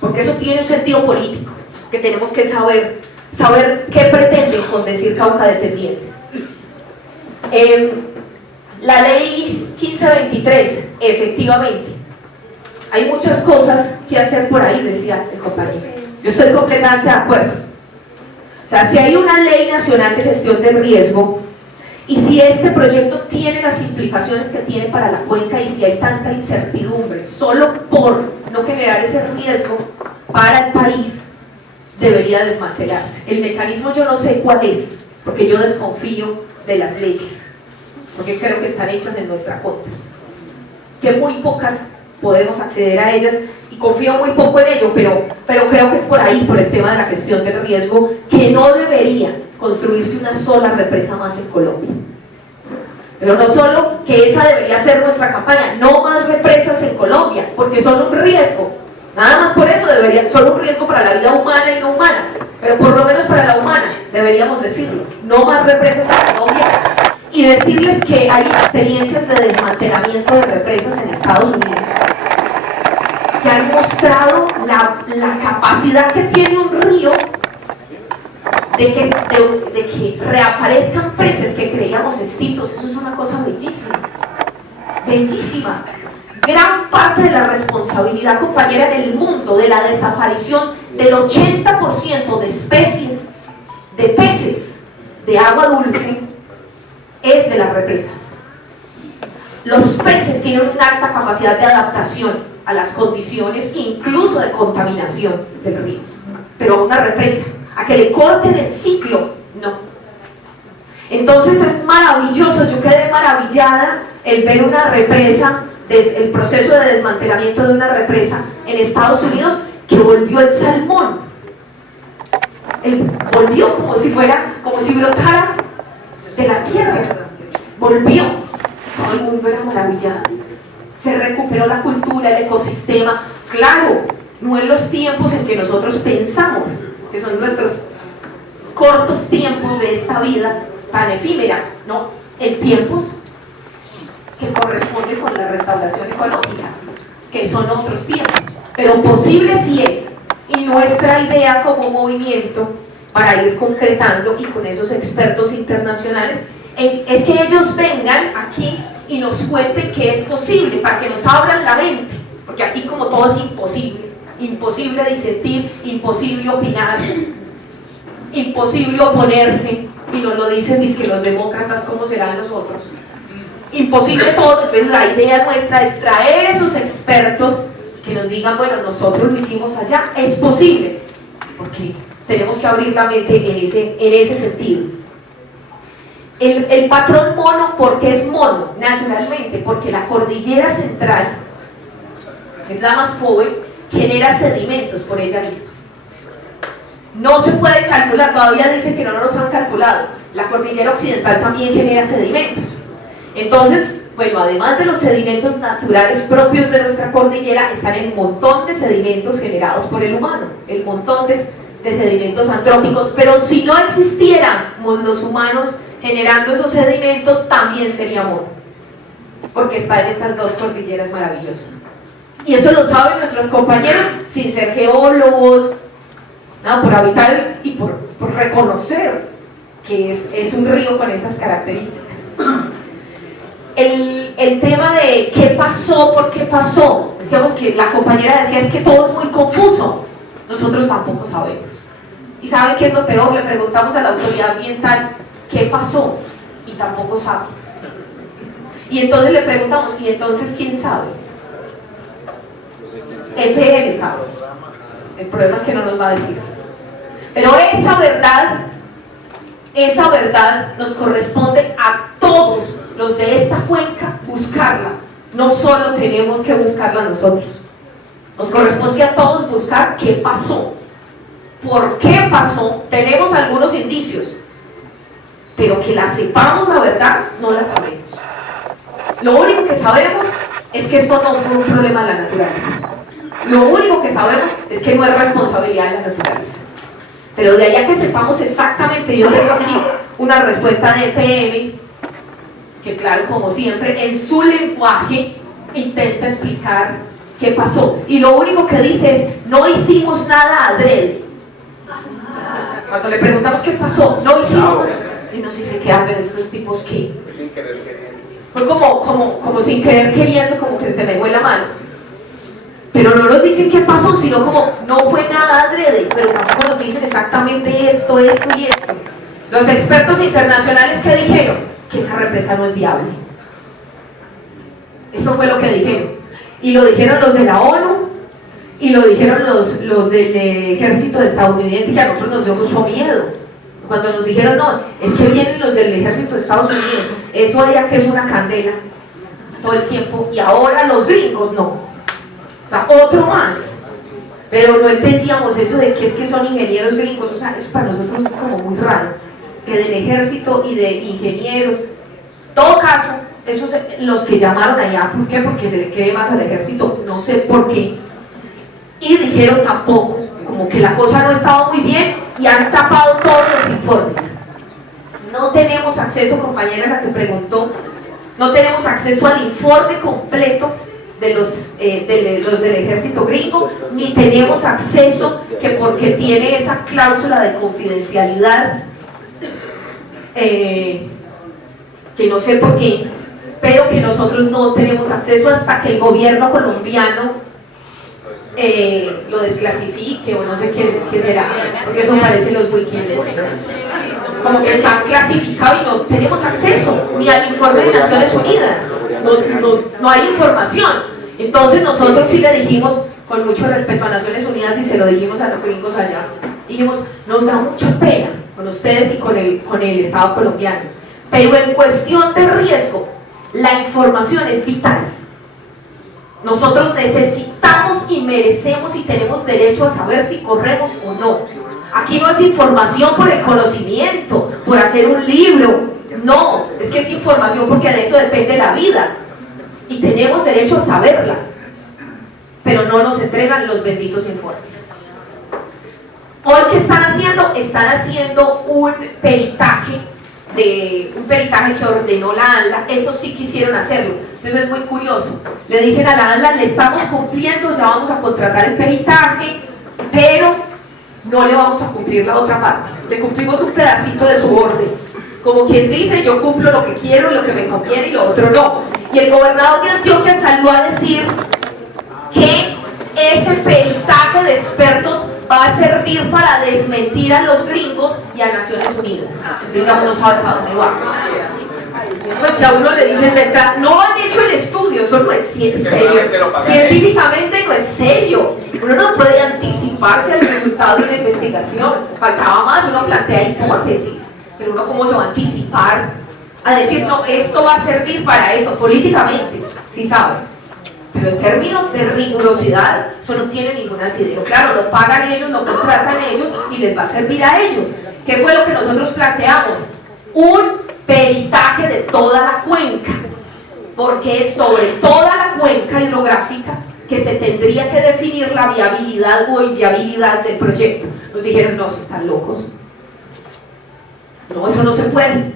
porque eso tiene un sentido político que tenemos que saber qué pretenden con decir Cauca dependientes. La ley 1523, efectivamente, hay muchas cosas que hacer por ahí, decía el compañero. Yo estoy completamente de acuerdo. O sea, si hay una ley nacional de gestión del riesgo, y si este proyecto tiene las implicaciones que tiene para la cuenca, y si hay tanta incertidumbre solo por no generar ese riesgo para el país, debería desmantelarse. El mecanismo yo no sé cuál es, porque yo desconfío de las leyes, porque creo que están hechas en nuestra contra, que muy pocas podemos acceder a ellas, y confío muy poco en ello, pero creo que es por ahí, por el tema de la gestión del riesgo, que no debería construirse una sola represa más en Colombia. Pero no solo que esa debería ser nuestra campaña, no más represas en Colombia, porque son un riesgo, nada más por eso son un riesgo para la vida humana y no humana, pero por lo menos para la humana deberíamos decirlo, no más represas en Colombia, y decirles que hay experiencias de desmantelamiento de represas en Estados Unidos que han mostrado la capacidad que tiene un río de que reaparezcan peces que creíamos extintos. Eso es una cosa bellísima, bellísima. Gran parte de la responsabilidad, compañera, en el mundo de la desaparición del 80% de especies de peces de agua dulce es de las represas. Los peces tienen una alta capacidad de adaptación a las condiciones, incluso de contaminación del río, pero a una represa, a que le corten el ciclo, no. Entonces es maravilloso, yo quedé maravillada el ver una represa, el proceso de desmantelamiento de una represa en Estados Unidos, que volvió el salmón. Volvió como si brotara de la tierra, volvió. Todo el mundo era maravillado. Se recuperó la cultura, el ecosistema, claro, no en los tiempos en que nosotros pensamos, que son nuestros cortos tiempos de esta vida tan efímera, no, en tiempos que corresponden con la restauración ecológica, que son otros tiempos, pero posible sí es, y nuestra idea como movimiento para ir concretando y con esos expertos internacionales es que ellos vengan aquí y nos cuenten que es posible, para que nos abran la mente, porque aquí como todo es imposible disentir, imposible opinar, imposible oponerse, y nos lo dicen dizque los demócratas, ¿cómo serán los otros? Imposible todo. Entonces la idea nuestra es traer esos expertos que nos digan, bueno, nosotros lo hicimos allá, es posible, porque tenemos que abrir la mente en ese sentido. El patrón mono, ¿por qué es mono? Naturalmente, porque la cordillera central, que es la más joven, genera sedimentos por ella misma. No se puede calcular, todavía dicen que no los han calculado. La cordillera occidental también genera sedimentos. Entonces, bueno, además de los sedimentos naturales propios de nuestra cordillera, están el montón de sedimentos generados por el humano, el montón de sedimentos antrópicos, pero si no existiéramos los humanos generando esos sedimentos, también sería mono, porque están estas dos cordilleras maravillosas. Y eso lo saben nuestros compañeros sin ser geólogos, no, por habitar y por reconocer que es un río con esas características. El tema de qué pasó, por qué pasó, decíamos que la compañera decía, es que todo es muy confuso, nosotros tampoco sabemos. ¿Y saben qué es lo peor? Le preguntamos a la autoridad ambiental qué pasó y tampoco sabe. Y entonces le preguntamos, ¿y entonces quién sabe? EPL sabe. El problema es que no nos va a decir. Pero esa verdad nos corresponde a todos los de esta cuenca buscarla. No solo tenemos que buscarla nosotros. Nos corresponde a todos buscar qué pasó. ¿Por qué pasó? Tenemos algunos indicios, pero que la sepamos la verdad, no la sabemos. Lo único que sabemos es que esto no fue un problema de la naturaleza. Lo único que sabemos es que no es responsabilidad de la naturaleza. Pero de ahí a que sepamos exactamente, yo tengo aquí una respuesta de EPM, que claro, como siempre, en su lenguaje intenta explicar qué pasó. Y lo único que dice es, no hicimos nada adrede. Cuando le preguntamos qué pasó, no hicimos. Y nos dice, ¿qué hacen estos tipos qué? Sin querer queriendo. Fue como sin querer queriendo, como que se me fue la mano. Pero no nos dicen qué pasó, sino como no fue nada adrede, pero tampoco nos dicen exactamente esto y esto. Los expertos internacionales que dijeron que esa represa no es viable. Eso fue lo que dijeron. Y lo dijeron los de la ONU, y lo dijeron los del ejército estadounidense, que a nosotros nos dio mucho miedo. Cuando nos dijeron, no, es que vienen los del ejército de Estados Unidos, eso allá que es una candela todo el tiempo, y ahora los gringos no. O sea, otro más. Pero no entendíamos eso de que es que son ingenieros gringos. O sea, eso para nosotros es como muy raro. Que del ejército y de ingenieros. En todo caso, esos los que llamaron allá, ¿por qué? Porque se le cree más al ejército, no sé por qué. Y dijeron tampoco, como que la cosa no estaba muy bien y han tapado todos los informes. No tenemos acceso, compañera, la que preguntó, no tenemos acceso al informe completo de los del ejército gringo, ni tenemos acceso que porque tiene esa cláusula de confidencialidad, que no sé por qué, pero que nosotros no tenemos acceso hasta que el gobierno colombiano lo desclasifique o no sé qué será, porque eso parece los Wikileaks. como que está clasificado y no tenemos acceso ni al informe de Naciones Unidas, no hay información. Entonces nosotros sí le dijimos, con mucho respeto a Naciones Unidas, y se lo dijimos a los gringos allá, dijimos, nos da mucha pena con ustedes y con el Estado colombiano, pero en cuestión de riesgo, la información es vital. Nosotros necesitamos y merecemos y tenemos derecho a saber si corremos o no. Aquí no es información por el conocimiento, por hacer un libro, no, es que es información porque de eso depende la vida y tenemos derecho a saberla, pero no nos entregan los benditos informes. Hoy, ¿qué están haciendo? Están haciendo un peritaje que ordenó la ANLA. Eso sí quisieron hacerlo, entonces es muy curioso. Le dicen a la ANLA, le estamos cumpliendo, ya vamos a contratar el peritaje, pero no le vamos a cumplir la otra parte, le cumplimos un pedacito de su orden, como quien dice, yo cumplo lo que quiero, lo que me conviene y lo otro no. Y el gobernador de Antioquia salió a decir que ese peritaje de expertos va a servir para desmentir a los gringos y a Naciones Unidas. Entonces ya uno sabe para dónde va. Pues si a uno le dicen, no han hecho el estudio, eso no es serio. Científicamente no es serio. Uno no puede anticiparse al resultado de una investigación. Faltaba más, uno plantea hipótesis, pero uno cómo se va a anticipar a decir, no, esto va a servir para esto, políticamente, sí sabe. Pero en términos de rigurosidad, eso no tiene ningún asidero. Claro, lo pagan ellos, lo contratan ellos y les va a servir a ellos. ¿Qué fue lo que nosotros planteamos? Un peritaje de toda la cuenca, porque es sobre toda la cuenca hidrográfica que se tendría que definir la viabilidad o inviabilidad del proyecto. Nos dijeron, no, están locos. No, eso no se puede.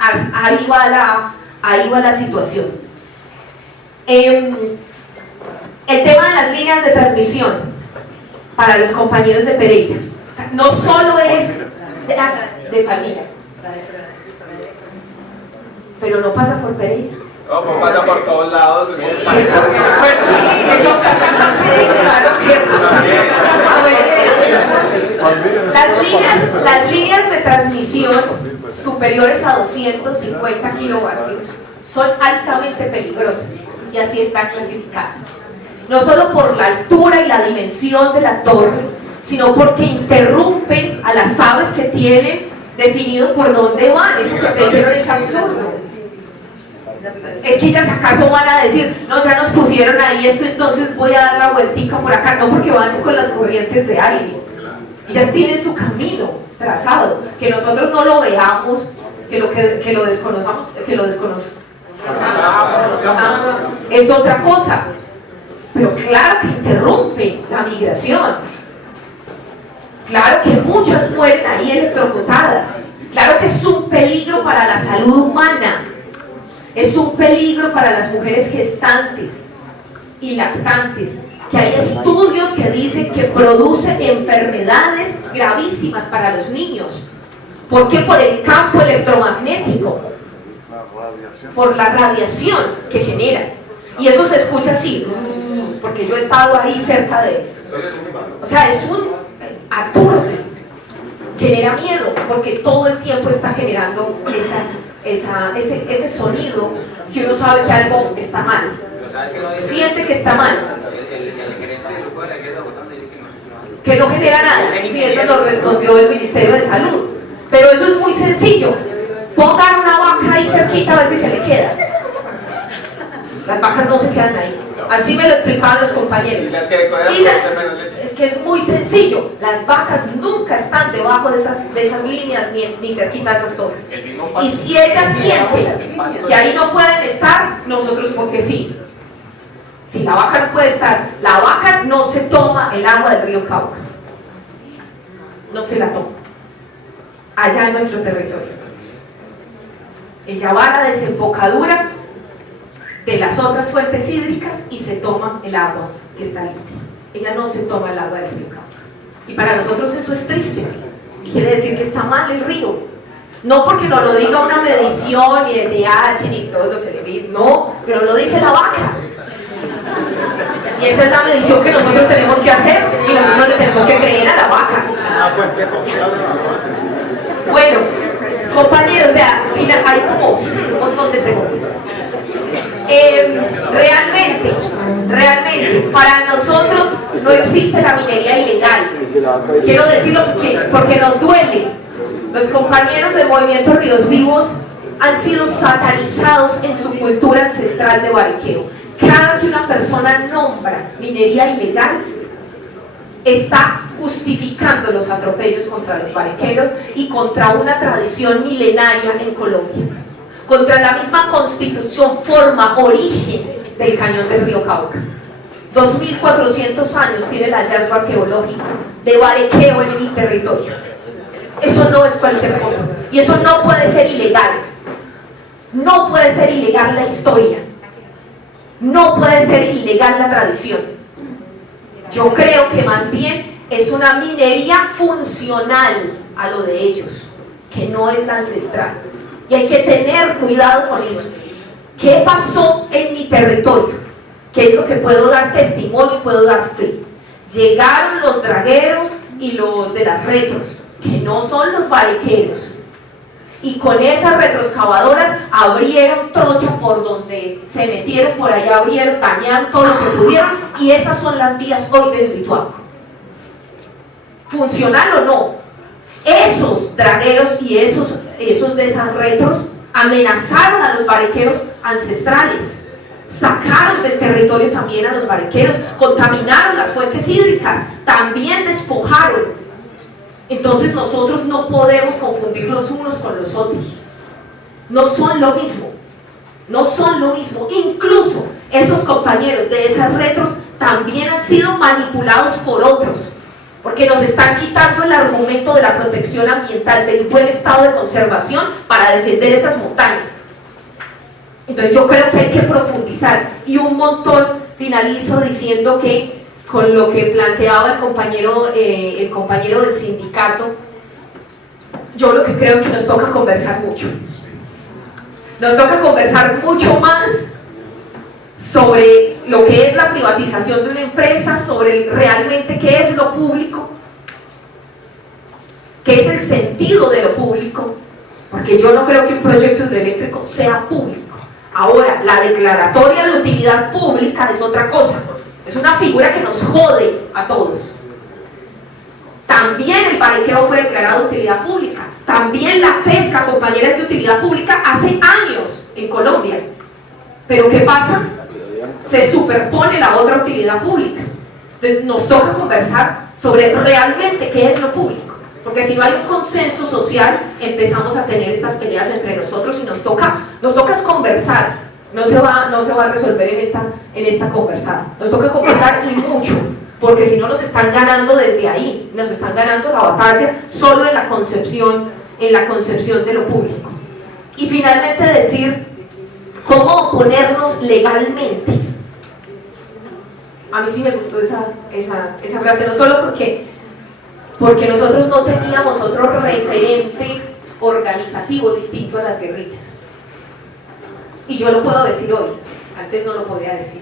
Ahí va la situación. El tema de las líneas de transmisión para los compañeros de Pereira, o sea, no solo es de Palmira, pero no pasa por Pereira. No, pues pasa por todos lados. Las líneas de transmisión superiores a 250 kilovatios son altamente peligrosas y así están clasificadas. No solo por la altura y la dimensión de la torre, sino porque interrumpen a las aves que tienen definido por dónde van. Eso que te dijeron es absurdo. Es que ellas acaso van a decir, no, ya nos pusieron ahí esto, entonces voy a dar la vueltica por acá. No, porque van con las corrientes de aire. Ellas tienen su camino trazado. Que nosotros no lo veamos, que lo desconozcamos, es otra cosa. Pero claro que interrumpe la migración. Claro que muchas mueren ahí electrocutadas. Claro que es un peligro para la salud humana. Es un peligro para las mujeres gestantes y lactantes. Que hay estudios que dicen que produce enfermedades gravísimas para los niños. ¿Por qué? Por el campo electromagnético. Por la radiación que genera. Y eso se escucha así, porque yo he estado ahí cerca de él. O sea, es un aturde, genera miedo, porque todo el tiempo está generando ese sonido que uno sabe que algo está mal, siente que está mal, que no genera nada. Sí, eso lo respondió el Ministerio de Salud, pero eso es muy sencillo. Pongan una vaca ahí cerquita a ver si se le queda. Las vacas no se quedan ahí. Así me lo explicaban los compañeros. Es que es muy sencillo. Las vacas nunca están debajo de esas líneas ni cerquita de esas torres. Y si ellas sienten que ahí no pueden estar, nosotros porque sí. Si la vaca no puede estar, la vaca no se toma el agua del río Cauca. No se la toma. Allá en nuestro territorio. Ella va a la desembocadura de las otras fuentes hídricas y se toma el agua que está limpia. Ella no se toma el agua del río Cauca. Y para nosotros eso es triste. Quiere decir que está mal el río. No porque nos lo diga una medición, ni de pH, ni todos los elementos. No, pero lo dice la vaca. Y esa es la medición que nosotros tenemos que hacer y nosotros le tenemos que creer a la vaca. Bueno, Compañeros, vea, hay como un montón de preguntas. Realmente, para nosotros no existe la minería ilegal. Quiero decirlo porque nos duele. Los compañeros del movimiento Ríos Vivos han sido satanizados en su cultura ancestral de bariqueo. Cada que una persona nombra minería ilegal, está justificando los atropellos contra los bariqueros y contra una tradición milenaria en Colombia, contra la misma constitución, forma, origen del cañón del río Cauca. 2400 años tiene el hallazgo arqueológico de bariqueo en mi territorio. Eso no es cualquier cosa, y eso no puede ser ilegal. No puede ser ilegal la historia, no puede ser ilegal la tradición. Yo creo que más bien es una minería funcional a lo de ellos, que no es la ancestral. Y hay que tener cuidado con eso. ¿Qué pasó en mi territorio? ¿Qué es lo que puedo dar testimonio y puedo dar fe? Llegaron los dragueros y los de las retros, que no son los bariqueros, y con esas retroexcavadoras abrieron Troya por donde se metieron, por allá abrieron, dañaron todo lo que pudieron, y esas son las vías hoy del Rituaco. ¿Funcional o no? Esos dragueros y esos de esas retros amenazaron a los bariqueros ancestrales, sacaron del territorio también a los bariqueros, contaminaron las fuentes hídricas, también despojaron. Entonces nosotros no podemos confundir los unos con los otros. No son lo mismo. No son lo mismo. Incluso esos compañeros de esas retros también han sido manipulados por otros, porque nos están quitando el argumento de la protección ambiental, del buen estado de conservación para defender esas montañas. Entonces yo creo que hay que profundizar, y un montón. Finalizo diciendo que con lo que planteaba el compañero del sindicato, yo lo que creo es que nos toca conversar mucho. Nos toca conversar mucho más sobre lo que es la privatización de una empresa, sobre realmente qué es lo público, qué es el sentido de lo público, porque yo no creo que un proyecto hidroeléctrico sea público. Ahora, la declaratoria de utilidad pública es otra cosa. Es una figura que nos jode a todos. También el bariqueo fue declarado de utilidad pública. También la pesca, compañeras, de utilidad pública hace años en Colombia. Pero ¿qué pasa? Se superpone la otra utilidad pública. Entonces nos toca conversar sobre realmente qué es lo público. Porque si no hay un consenso social, empezamos a tener estas peleas entre nosotros, y nos toca conversar. No se va a resolver en esta conversada. Nos toca conversar, y mucho, porque si no nos están ganando desde ahí, nos están ganando la batalla solo en la concepción de lo público. Y finalmente decir cómo oponernos legalmente. A mí sí me gustó esa frase, no solo porque nosotros no teníamos otro referente organizativo distinto a las guerrillas. Y yo lo puedo decir hoy, antes no lo podía decir.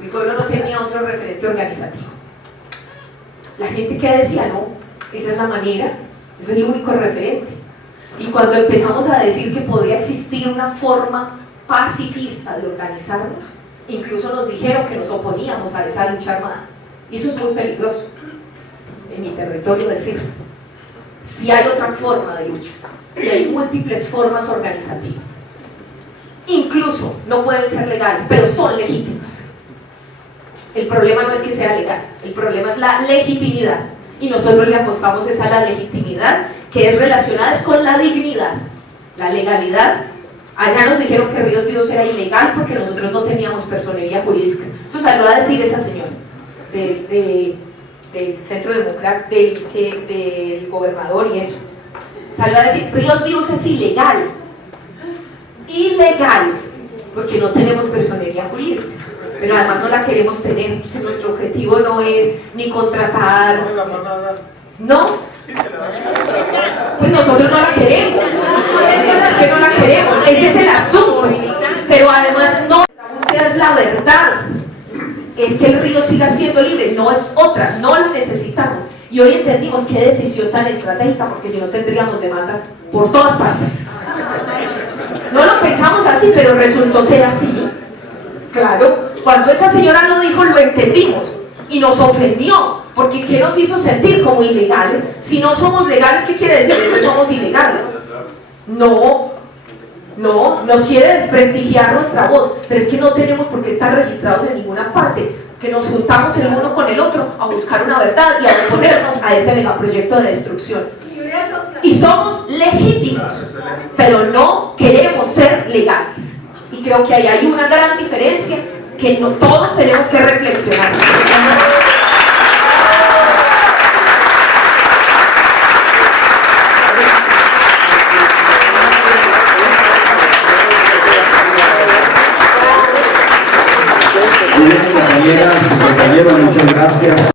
Mi pueblo no tenía otro referente organizativo. La gente que decía, no, esa es la manera, eso es el único referente. Y cuando empezamos a decir que podía existir una forma pacifista de organizarnos, incluso nos dijeron que nos oponíamos a esa lucha armada. Y eso es muy peligroso en mi territorio decirlo. Si hay otra forma de lucha, si hay múltiples formas organizativas, incluso no pueden ser legales, pero son legítimas. El problema no es que sea legal, el problema es la legitimidad, y nosotros le apostamos a la legitimidad, que es relacionada con la dignidad. La legalidad, allá nos dijeron que Ríos Vivos era ilegal porque nosotros no teníamos personería jurídica. Eso salió a decir esa señora del Centro Democrático, del gobernador, y eso salió a decir Ríos Vivos es ilegal, porque no tenemos personería jurídica, pero además no la queremos tener. Entonces nuestro objetivo no es ni contratar, no, pues nosotros no la queremos, es que no la queremos, ese es el asunto. Pero además no, la búsqueda es la verdad, es que el río siga siendo libre, no es otra, no lo necesitamos. Y Y hoy entendimos qué decisión tan estratégica, porque si no tendríamos demandas por todas partes. No lo pensamos así, pero resultó ser así. Claro, cuando esa señora lo dijo, lo entendimos y nos ofendió, porque ¿qué nos hizo sentir como ilegales? Si no somos legales, ¿qué quiere decir que somos ilegales? No, nos quiere desprestigiar nuestra voz, pero es que no tenemos por qué estar registrados en ninguna parte, que nos juntamos el uno con el otro a buscar una verdad y a oponernos a este megaproyecto de destrucción. Y somos legítimos, pero no queremos ser legales. Y creo que ahí hay una gran diferencia que no, todos tenemos que reflexionar. Muy bien, compañeras y compañeros, muchas gracias.